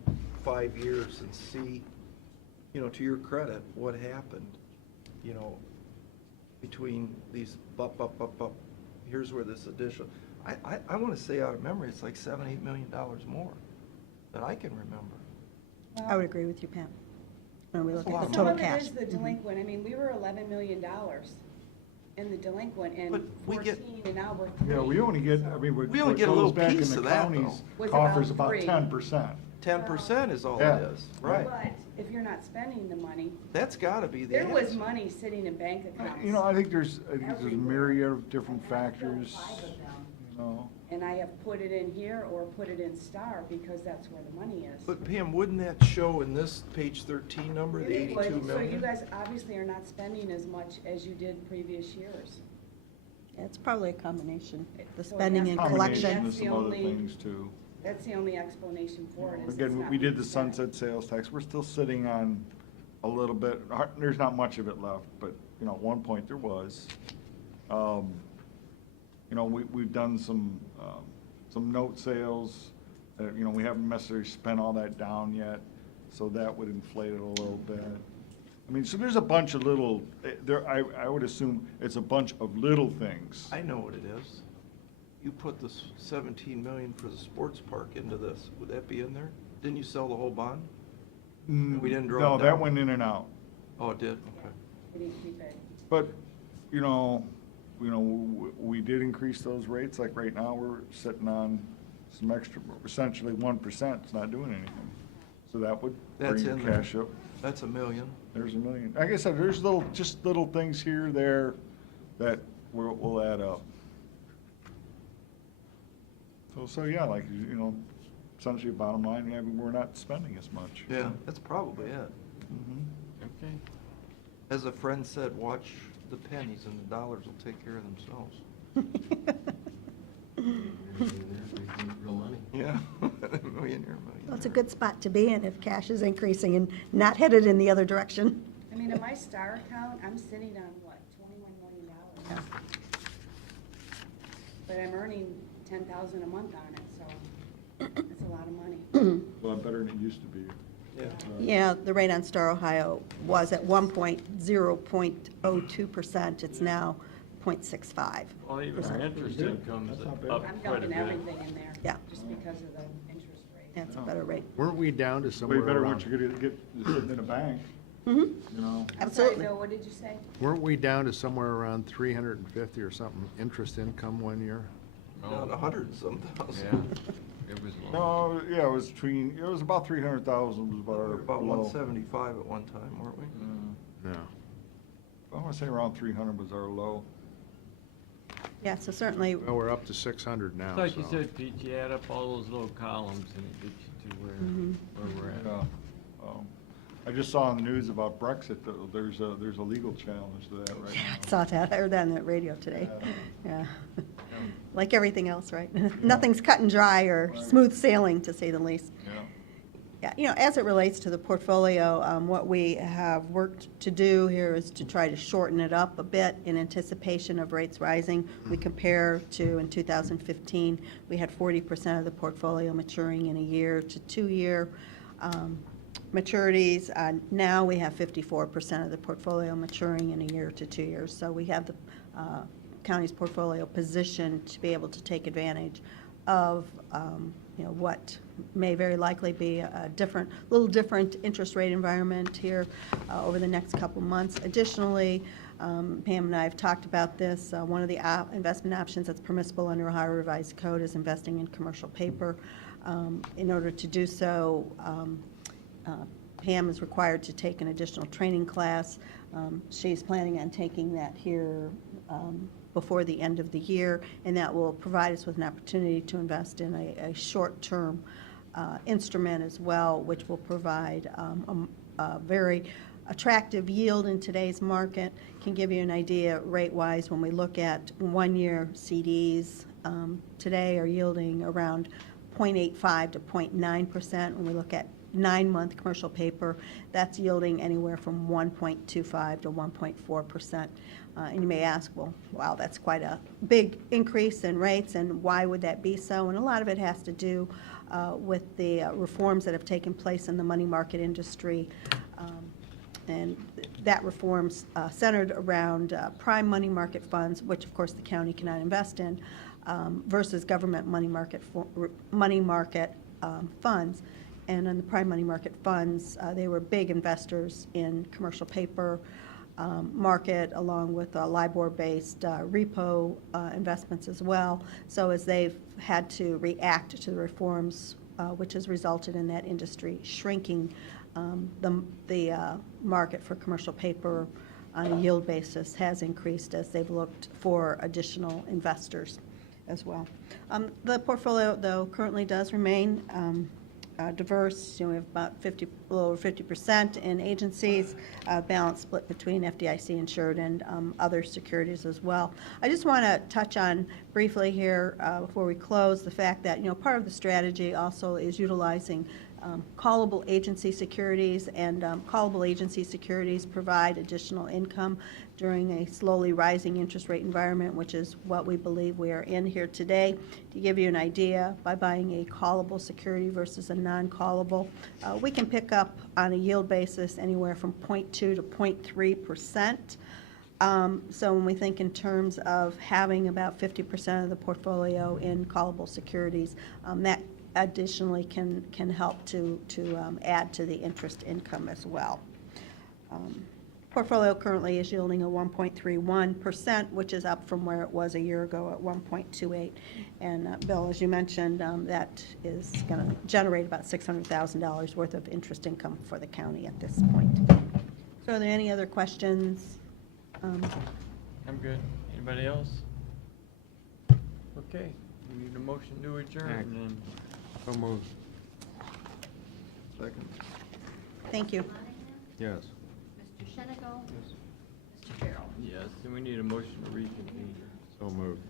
5 years and see, to your credit, what happened, between these here's where this additional, I want to say out of memory, it's like $7, $8 million more that I can remember. Well, I would agree with you, Pam. When we That's look a lot at of the Some total of it cash. is the delinquent, I mean, we were $11 million in the delinquent in But we get- 14, and now we're 3. Yeah, we only get, I mean, We what only get a goes little back in piece the of that, county's Was coffers about about 3. 10%. 10% is all Yeah. it is, right? But if you're not spending the money, That's gotta be the there was answer. money sitting in bank accounts. I think there's a Everywhere. myriad of different And I've filled factors, 5 of them. you know. And I have put it in here or put it in Star because that's where the money is. But Pam, wouldn't that show in this page 13 number, the It would. 82 So you million? guys obviously are not spending as much as you did previous years. Yeah, it's probably a combination, the So it spending has and to be- collection. Combination of That's the some other only- things too. That's the only explanation for it. Is it's Again, not we did being the spent. sunset sales tax, we're still sitting on a little bit, there's not much of it left, but, at one point there was. We've done some note sales, we haven't necessarily spent all that down yet, so that would inflate it a little bit. I mean, so there's a bunch of little, I would assume it's a bunch of little things. I know what it is. You put the 17 million for the sports park into this, would that be in there? Didn't you sell the whole bond? We didn't draw it No, that down? went in and out. Oh, it did, okay. We didn't keep it. But, we did increase those rates, like right now, we're sitting on some extra, essentially 1%, it's not doing anything. So that would That's bring your in there. cash up. That's $1 million. There's $1 million. Like I said, there's just little things here, there, that will add up. So yeah, like, essentially bottom line, yeah, we're not spending as much. Yeah, that's probably it. Mhm. Okay. As a friend said, watch the pennies and the dollars will take care of themselves. Real money. Yeah, millionaire money. Well, it's a good spot to be in if cash is increasing and not headed in the other direction. I mean, in my Star account, I'm sitting on what, $21 million? But I'm earning $10,000 a month on it, so it's a lot of money. A lot better than it used to be. Yeah. Yeah, the rate on Star Ohio was at 0.02%. It's now 0.65. Well, even our interest income's That's not bad. up I'm quite a dumping bit. everything in there. Yeah. Just because of the interest rate. That's a better rate. Weren't we down to Way somewhere better around, what you're gonna get sitting in a bank, Mhm. I'm sorry, Absolutely. Bill, what did you say? weren't we down to somewhere around 350 or something interest income one year? Not 100 and some Yeah, thousand. it was low. No, yeah, it was about 300,000 was about We our were about low. 175 at one time, weren't we? No. I wanna say around 300 was our low. Yeah, so certainly, Well, we're up to 600 now, Like you so. said, Pete, you add up all those little columns and it gets you to where we're at. Yeah. I just saw on the news about Brexit, though, there's a legal challenge to that right yeah, now. I saw that, I heard that on the radio today. Yeah. Yeah. Like everything else, right? Nothing's cut and dry or Right. smooth sailing, to say the least. Yeah. Yeah, as it relates to the portfolio, what we have worked to do here is to try to shorten it up a bit in anticipation of rates rising. We compare to, in 2015, we had 40% of the portfolio maturing in a year to 2-year maturities. Now we have 54% of the portfolio maturing in a year to 2 years. So we have the county's portfolio positioned to be able to take advantage of, what may very likely be a little different interest rate environment here over the next couple months. Additionally, Pam and I have talked about this. One of the investment options that's permissible under Ohio Revised Code is investing in commercial paper. In order to do so, Pam is required to take an additional training class. She's planning on taking that here before the end of the year, and that will provide us with an opportunity to invest in a short-term instrument as well, which will provide a very attractive yield in today's market. Can give you an idea rate-wise when we look at one-year CDs today are yielding around 0.85 to 0.9%. When we look at 9-month commercial paper, that's yielding anywhere from 1.25 to 1.4%. And you may ask, well, wow, that's quite a big increase in rates, and why would that be so? And a lot of it has to do with the reforms that have taken place in the money market industry. And that reform's centered around prime money market funds, which of course the county cannot invest in, versus government money market funds. And in the prime money market funds, they were big investors in commercial paper market, along with LIBOR-based repo investments as well. So as they've had to react to the reforms, which has resulted in that industry shrinking, the market for commercial paper on a yield basis has increased as they've looked for additional investors as well. The portfolio, though, currently does remain diverse. We have about a little over 50% in agencies, balance split between FDIC insured and other securities as well. I just want to touch on briefly here before we close the fact that part of the strategy also is utilizing callable agency securities, and callable agency securities provide additional income during a slowly rising interest rate environment, which is what we believe we are in here today. To give you an idea, by buying a callable security versus a non-callable, we can pick up on a yield basis anywhere from 0.2 to 0.3%. So when we think in terms of having about 50% of the portfolio in callable securities, that additionally can help to add to the interest income as well. Portfolio currently is yielding a 1.31%, which is up from where it was a year ago at 1.28. And Bill, as you mentioned, that is going to generate about $600,000 worth of interest income for the county at this point. So are there any other questions? I'm good. Anybody else? Okay, we need a motion to adjourn, and then So moved. Second. Thank you. Yes. Mr. Shenigo? Mr. Farrell? yes, and we need a motion to reconvene. So moved.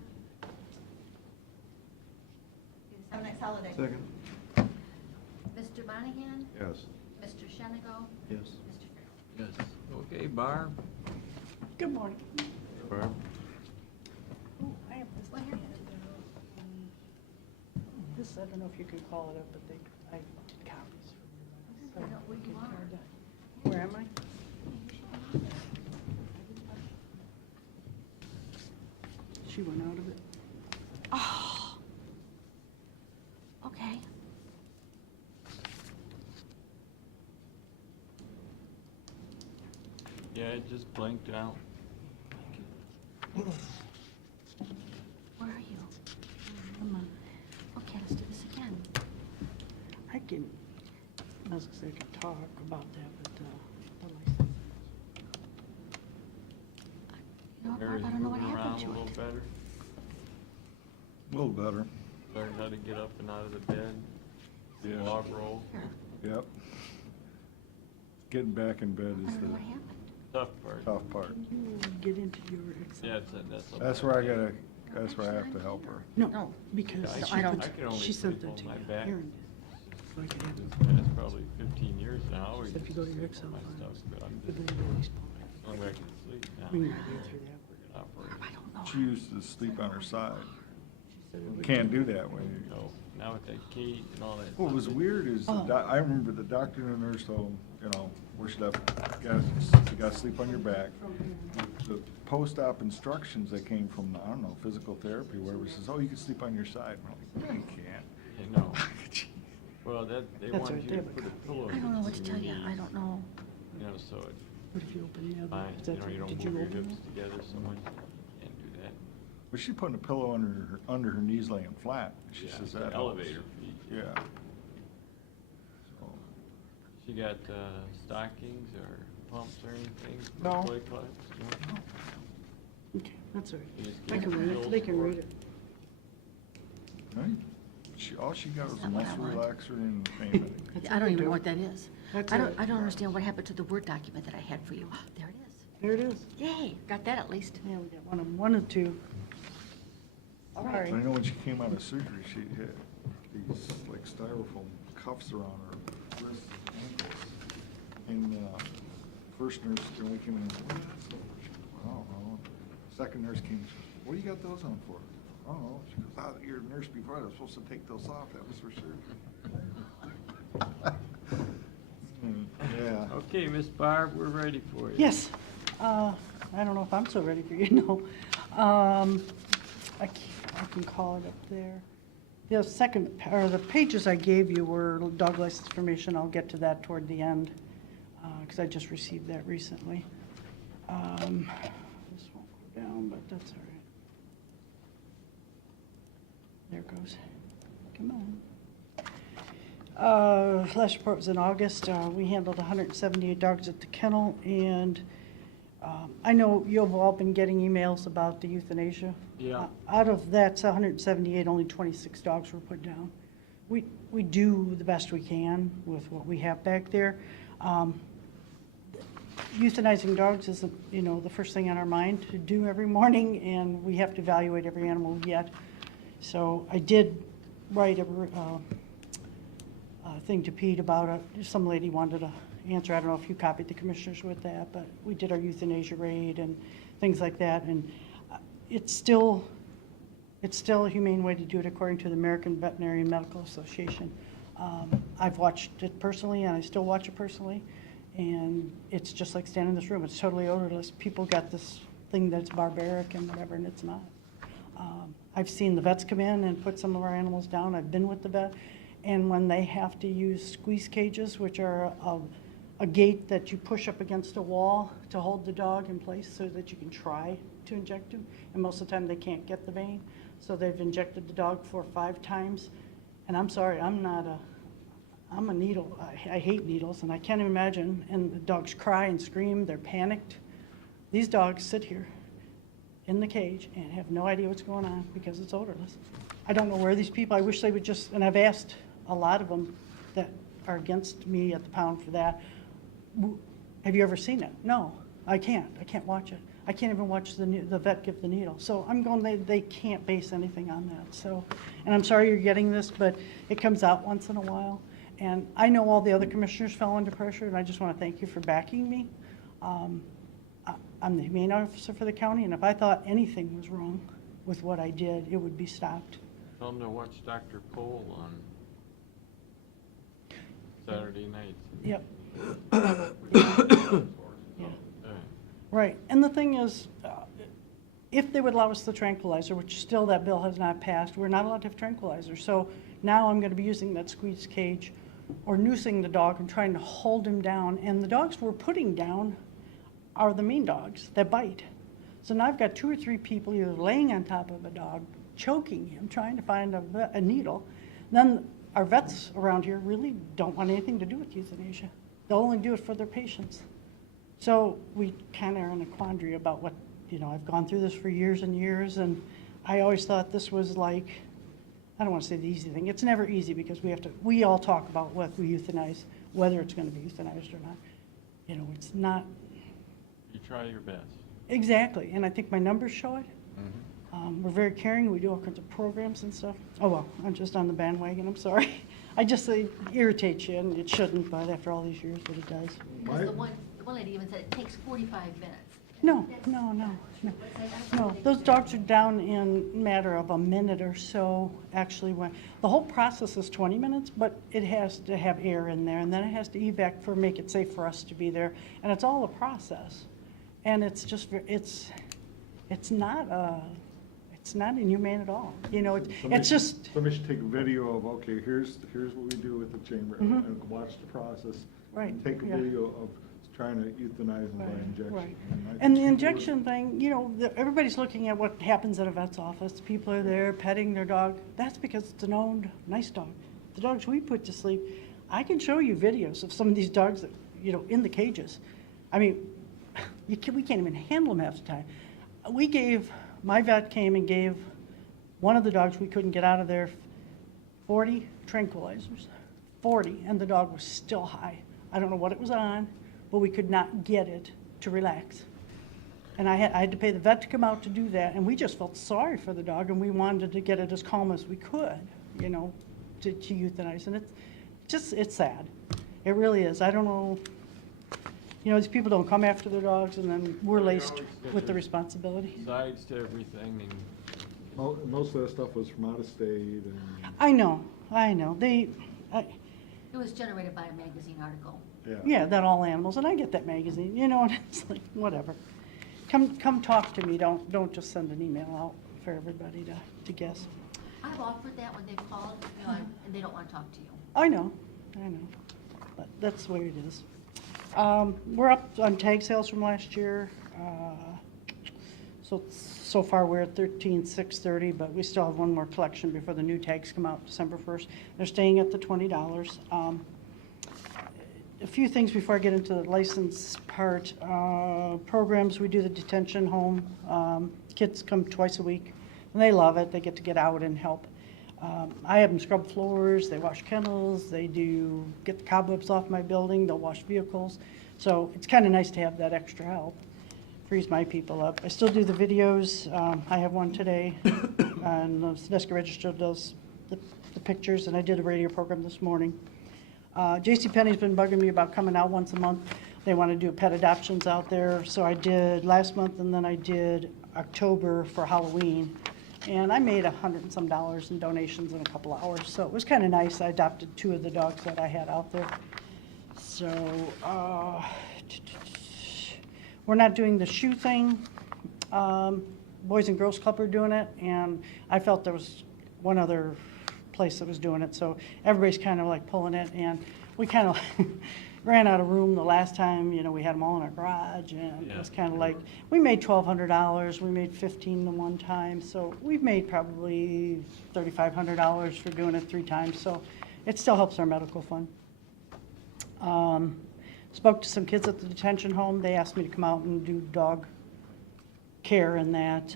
Have a nice holiday. Second. Mr. Monahan? Yes. Mr. Shenigo? Yes. Mr. Farrell? Yes. Okay, Barb? Good morning. Barb? I have this. What happened? This, I don't know if you can call it up, but I did copies for you. I don't know where you are. Where am I? She went out of it. Oh. Okay. Yeah, it just blanked out. Where are you? Come on. Okay, let's do this again. I can, I was gonna say I could talk about that, but, the license. You know what, Mary's Barb, I don't know what moving happened around a to little it. better. A little better. Learned how to get up and out of the bed. Yeah. Log roll. Here, Yep. Getting back in bed I is don't know the what happened. Tough part. tough part. Can you get into your Excel? Yeah, that's. That's where that's where I have to help her. No, because I she can- put- I can only she sent sleep them to on you. my back. Aaron did. So I could have them. That's probably 15 years now. I always So if you go to your used sleep Excel on my files, stuff, but I'm but just, then you release all as long as I can sleep now. We can go through that. Operate. I don't know. She used to sleep on her side. She said it would Can't take- do that when you. No, now with that key and all that. What was stuff, weird is, Oh. I remember the doctor and the nurse told him, where should you gotta sleep on your back. The post-op instructions that came from, I don't know, physical therapy, where it says, oh, you can sleep on your side. I'm like, no, you can't. You know. Well, they That's wanted right, you they to have a put a copy. pillow. I don't know what to in tell your you. knee, I don't know. You know, so it What if you open the other? Fine, Is you that- know, you don't did move your open hips it? together so much, you can't do that. But she's putting a pillow under her knees laying flat. She Yeah, says the that helps. elevator feet. Yeah. So, She got stockings or pumps or anything? for No. Play class? No? Okay, that's all You right. just I give can her read pills it, they can for read it. right? All she got was That's a not what I muscle want. relaxer and pain. That's I don't okay, even know do. what that is. That's I all don't, right. I don't understand what happened to the Word document that I had for you. There it is. There it is. Yay, got that at least. Yeah, we got one of two. All I right. know when she came out of surgery, she had these like styrofoam cuffs around her wrists and ankles. And first nurse, when we came in, what is that? She goes, I don't know. Second nurse came, she goes, what do you got those on for? I don't know. She goes, you're a nurse before, I was supposed to take those off, that was for surgery. Yeah. Okay, Miss Barb, we're ready for you. Yes. I don't know if I'm so ready for you, no. I can call it up there. The second, or the pages I gave you were dog license information. I'll get to that toward the end, because I just received that recently. This won't go down, but that's all right. There it goes. Come on. Last report was in August. We handled 178 dogs at the kennel, and I know you've all been getting emails about the euthanasia. Yeah. Out of that 178, only 26 dogs were put down. We do the best we can with what we have back there. Euthanizing dogs isn't, the first thing on our mind to do every morning, and we have to evaluate every animal we get. So I did write a thing to Pete about it. Some lady wanted to answer. I don't know if you copied the commissioners with that, but we did our euthanasia rate and things like that. And it's still a humane way to do it according to the American Veterinary Medical Association. I've watched it personally, and I still watch it personally. And it's just like standing in this room. It's totally odorless. People got this thing that's barbaric and whatever, and it's not. I've seen the vets come in and put some of our animals down. I've been with the vet. And when they have to use squeeze cages, which are a gate that you push up against a wall to hold the dog in place so that you can try to inject him. And most of the time they can't get the vein. So they've injected the dog 4 or 5 times. And I'm sorry, I'm a needle. I hate needles, and I can't even imagine. And the dogs cry and scream. They're panicked. These dogs sit here in the cage and have no idea what's going on because it's odorless. I don't know where these people, I wish they would just, and I've asked a lot of them that are against me at the pound for that, have you ever seen it? No, I can't watch it. I can't even watch the vet give the needle. So I'm going, they can't base anything on that. So, and I'm sorry you're getting this, but it comes out once in a while. And I know all the other commissioners fell under pressure, and I just want to thank you for backing me. I'm the humane officer for the county, and if I thought anything was wrong with what I did, it would be stopped. Tell them to watch Dr. Cole on Saturday nights. Yep. Yeah. Right, and the thing is, if they would allow us the tranquilizer, which still that bill has not passed, we're not allowed to have tranquilizer. So now I'm going to be using that squeeze cage or noosing the dog and trying to hold him down. And the dogs we're putting down are the mean dogs that bite. So now I've got 2 or 3 people either laying on top of a dog, choking him, trying to find a needle. Then our vets around here really don't want anything to do with euthanasia. They'll only do it for their patients. So we kind of are in a quandary about what, I've gone through this for years and years, and I always thought this was like, I don't want to say the easy thing. It's never easy because we all talk about what we euthanize, whether it's going to be euthanized or not. It's not. You try your best. Exactly, and I think my numbers show it. We're very caring. We do all kinds of programs and stuff. Oh, well, I'm just on the bandwagon. I'm sorry. I just say it irritates you, and it shouldn't, but after all these years, but it does. Because the one lady even said it takes 45 minutes. No. Those dogs are down in a matter of a minute or so, actually. When the whole process is 20 minutes, but it has to have air in there, and then it has to evac make it safe for us to be there. And it's all a process. And it's just, it's not inhumane at all. It's just. Somebody should take a video of, okay, here's what we do with the chamber, and watch the process. Right, And take a yeah. video of trying to euthanize them by Right, injection. right. I think And the people would- injection thing, you know, everybody's looking at what happens at a vet's office. People are there petting their dog. That's because it's an owned, nice dog. The dogs we put to sleep, I can show you videos of some of these dogs that, you know, in the cages. I mean, we can't even handle them half the time. My vet came and gave one of the dogs we couldn't get out of there 40 tranquilizers, 40, and the dog was still high. I don't know what it was on, but we could not get it to relax. And I had to pay the vet to come out to do that, and we just felt sorry for the dog, and we wanted to get it as calm as we could, you know, to euthanize. And it's sad. It really is. I don't know, you know, these people don't come after their dogs, and then we're laced with the responsibility. Sides to everything, and Most of that stuff was from out of state and. I know. It was generated by a magazine article. Yeah, that all animals, and I get that magazine, you know, and it's like, whatever. Come talk to me, don't just send an email out for everybody to guess. I've offered that when they've called, you know, and they don't want to talk to you. I know, but that's the way it is. We're up on tag sales from last year. So far, we're at 13,630, but we still have one more collection before the new tags come out December 1st. They're staying at the $20. A few things before I get into the license part. Programs, we do the detention home. Kids come twice a week, and they love it. They get to get out and help. I have them scrub floors, they wash kennels, they get the cobwebs off my building, they'll wash vehicles. So it's kind of nice to have that extra help. Frees my people up. I still do the videos. I have one today, and the Sandusky Register does the pictures, and I did a radio program this morning. JCPenney's been bugging me about coming out once a month. They want to do pet adoptions out there, so I did last month, and then I did October for Halloween. And I made $100 and some in donations in a couple of hours, so it was kind of nice. I adopted 2 of the dogs that I had out there. So, we're not doing the shoe thing. Boys and Girls Club are doing it, and I felt there was one other place that was doing it, so everybody's kind of like pulling it, and we kind of ran out of room the last time. You know, we had them all in our garage, and it was kind of like, we made $1,200, we made $15 the one time, so we've made probably $3,500 for doing it 3 times, so it still helps our medical fund. Spoke to some kids at the detention home. They asked me to come out and do dog care in that.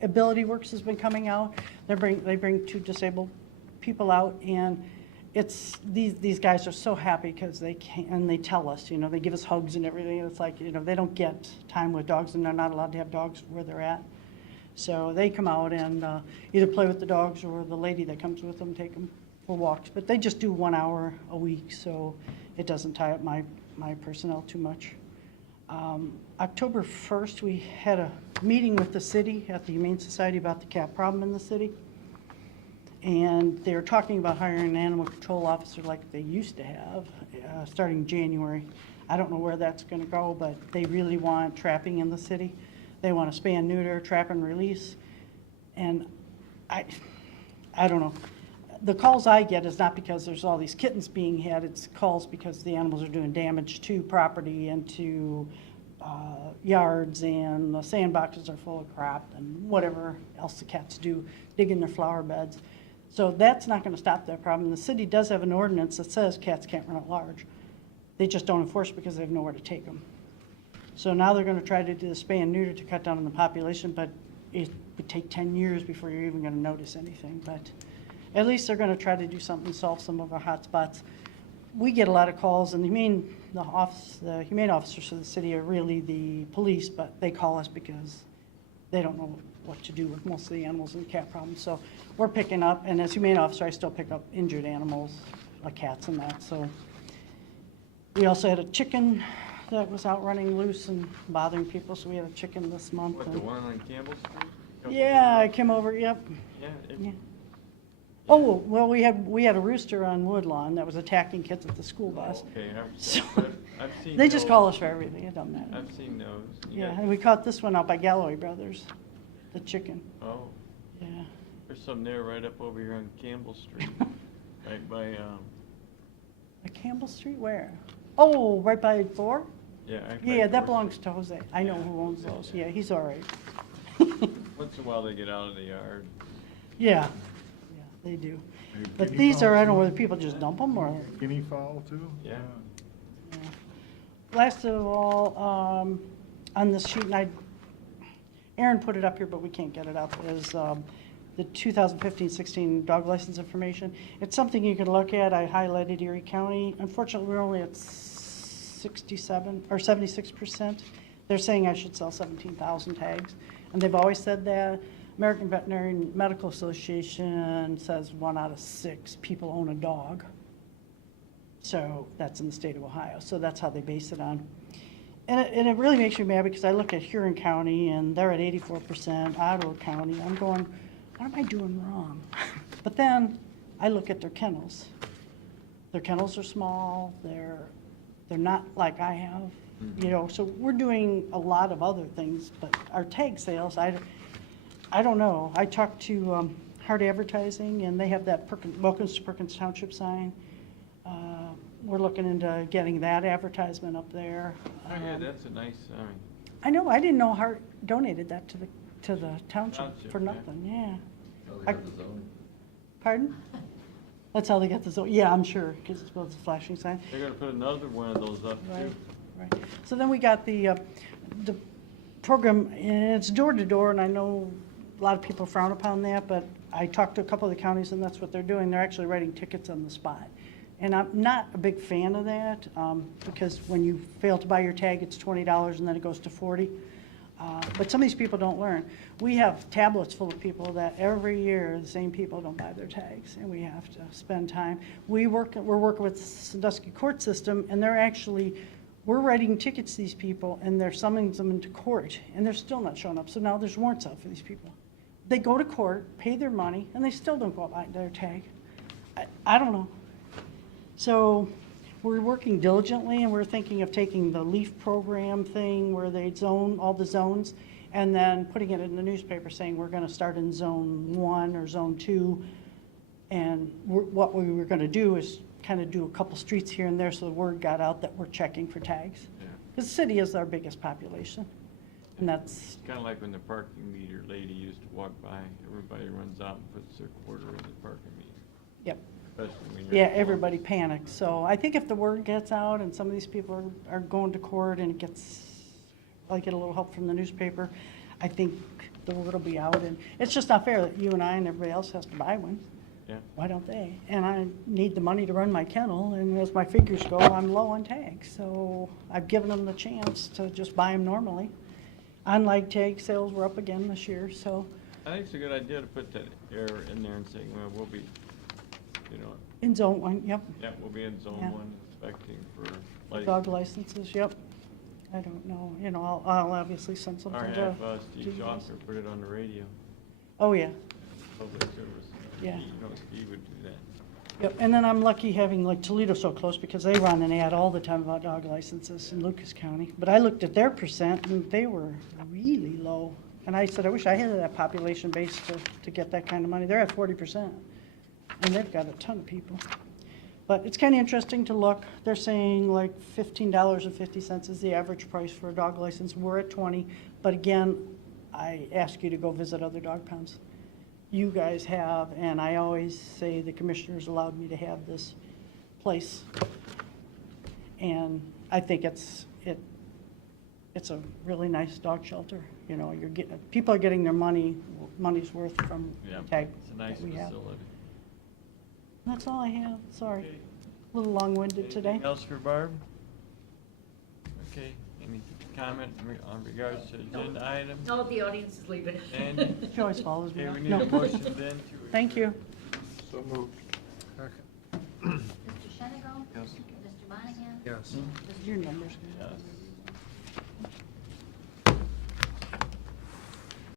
Ability Works has been coming out. They bring 2 disabled people out, and these guys are so happy because they can, and they tell us, you know, they give us hugs and everything. It's like, you know, they don't get time with dogs, and they're not allowed to have dogs where they're at. So they come out and either play with the dogs, or the lady that comes with them take them for walks. But they just do 1 hour a week, so it doesn't tie up my personnel too much. October 1st, we had a meeting with the city at the Humane Society about the cat problem in the city. And they were talking about hiring an animal control officer like they used to have, starting January. I don't know where that's going to go, but they really want trapping in the city. They want to spay and neuter, trap and release. And I don't know. The calls I get is not because there's all these kittens being had, it's calls because the animals are doing damage to property and to yards, and the sandboxes are full of crap and whatever else the cats do, digging their flower beds. So that's not going to stop that problem. The city does have an ordinance that says cats can't run at large. They just don't enforce it because they have nowhere to take them. So now they're going to try to do the spay and neuter to cut down on the population, but it would take 10 years before you're even going to notice anything. But at least they're going to try to do something to solve some of our hot spots. We get a lot of calls, and the humane officers of the city are really the police, but they call us because they don't know what to do with most of the animals in the cat problem. So we're picking up, and as humane officer, I still pick up injured animals, like cats and that. So we also had a chicken that was out running loose and bothering people, so we had a chicken this month. What, the one on Campbell Street? Yeah, I came over, yep. Yeah. Yeah. Oh, well, we had a rooster on Woodlawn that was attacking kids at the school bus. Okay, So, I've seen they just those. call us for everything, it doesn't matter. I've seen those. Yeah, and we caught this one out by Galloway Brothers, the chicken. Oh, Yeah. there's some there right up over here on Campbell Street, right by, At Campbell Street, where? Oh, right by Thor? Yeah. I Yeah, like that those. belongs to Jose. I know who owns those. Yeah, he's all right. Once in a while they get out of the yard. Yeah, yeah, they do. Maybe But guinea these are, I fowls don't know too? whether people just dump them or, Guinea fowl too? Yeah. yeah. Last of all, on this sheet, and Aaron put it up here, but we can't get it up, is the 2015-16 dog license information. It's something you can look at. I highlighted Erie County. Unfortunately, we're only at 67 or 76%. They're saying I should sell 17,000 tags, and they've always said that. American Veterinary Medical Association says 1 out of 6 people own a dog. So that's in the state of Ohio. So that's how they base it on. And it really makes me mad because I look at Huron County and they're at 84%, Ottawa County. I'm going, what am I doing wrong? But then I look at their kennels. Their kennels are small. They're not like I have, you know. So we're doing a lot of other things, but our tag sales, I don't know. I talked to Hard Advertising, and they have that Welcome to Perkins Township sign. We're looking into getting that advertisement up there. Oh, yeah, that's a nice sign. I know, I didn't know Hart donated that to the township Township, for yeah. nothing, yeah. Oh, they have the zone. Pardon? That's how they get the zone, yeah, I'm sure, because it's both a flashing sign. They're gonna put another one of those up Right, too. right. So then we got the program, and it's door to door, and I know a lot of people frown upon that, but I talked to a couple of the counties, and that's what they're doing. They're actually writing tickets on the spot. And I'm not a big fan of that, because when you fail to buy your tag, it's $20, and then it goes to $40. But some of these people don't learn. We have tablets full of people that every year, the same people don't buy their tags, and we have to spend time. We're working with Sandusky court system, and we're writing tickets to these people, and they're summoning them into court, and they're still not showing up. So now there's warrants out for these people. They go to court, pay their money, and they still don't go out buy their tag. I don't know. So we're working diligently, and we're thinking of taking the LEAF program thing where they zone all the zones, and then putting it in the newspaper saying we're going to start in zone 1 or zone 2. And what we were going to do is kind of do a couple streets here and there so the word got out that we're checking for tags. Yeah. Because the city is our biggest population, and that's, Kind of like when the parking meter lady used to walk by, everybody runs out and puts their quarter in the parking meter. yep. Especially when you're. Yeah, everybody panics. So I think if the word gets out and some of these people are going to court and I get a little help from the newspaper, I think the word will be out. And it's just not fair that you and I and everybody else has to buy one. Yeah. Why don't they? And I need the money to run my kennel, and as my figures go, I'm low on tags. So I've given them the chance to just buy them normally. Online tag sales were up again this year, so. I think it's a good idea to put that error in there and saying, well, we'll be, you know, In zone 1, yep. yeah, we'll be in zone Yeah. 1 inspecting for Dog license. licenses, yep. I don't know, you know, I'll obviously send something Or to. have to Steve you guys. Schoffer put it on the radio, Oh, yeah, public service. Yeah. You know, Steve would do that. yep, and then I'm lucky having like Toledo so close because they run an ad all the time about dog licenses in Lucas County. But I looked at their percent and they were really low. And I said, I wish I had that population base to get that kind of money. They're at 40%, and they've got a ton of people. But it's kind of interesting to look. They're saying like $15.50 is the average price for a dog license. We're at 20. But again, I ask you to go visit other dog pounds. You guys have, and I always say the commissioners allowed me to have this place. And I think it's a really nice dog shelter. You know, people are getting their money's worth from Yeah, the tag it's a nice that we have. facility. That's all I have, sorry. Okay. A little long-winded today. Anything else for Barb? Okay, any comment on regards to agenda items? No, the audience is leaving. And, She always follows me. okay, we need No. a motion then to. Thank you. So moved. Mr. Shenigo? Yes. Mr. Monahan? Yes. Your number's good. Yes.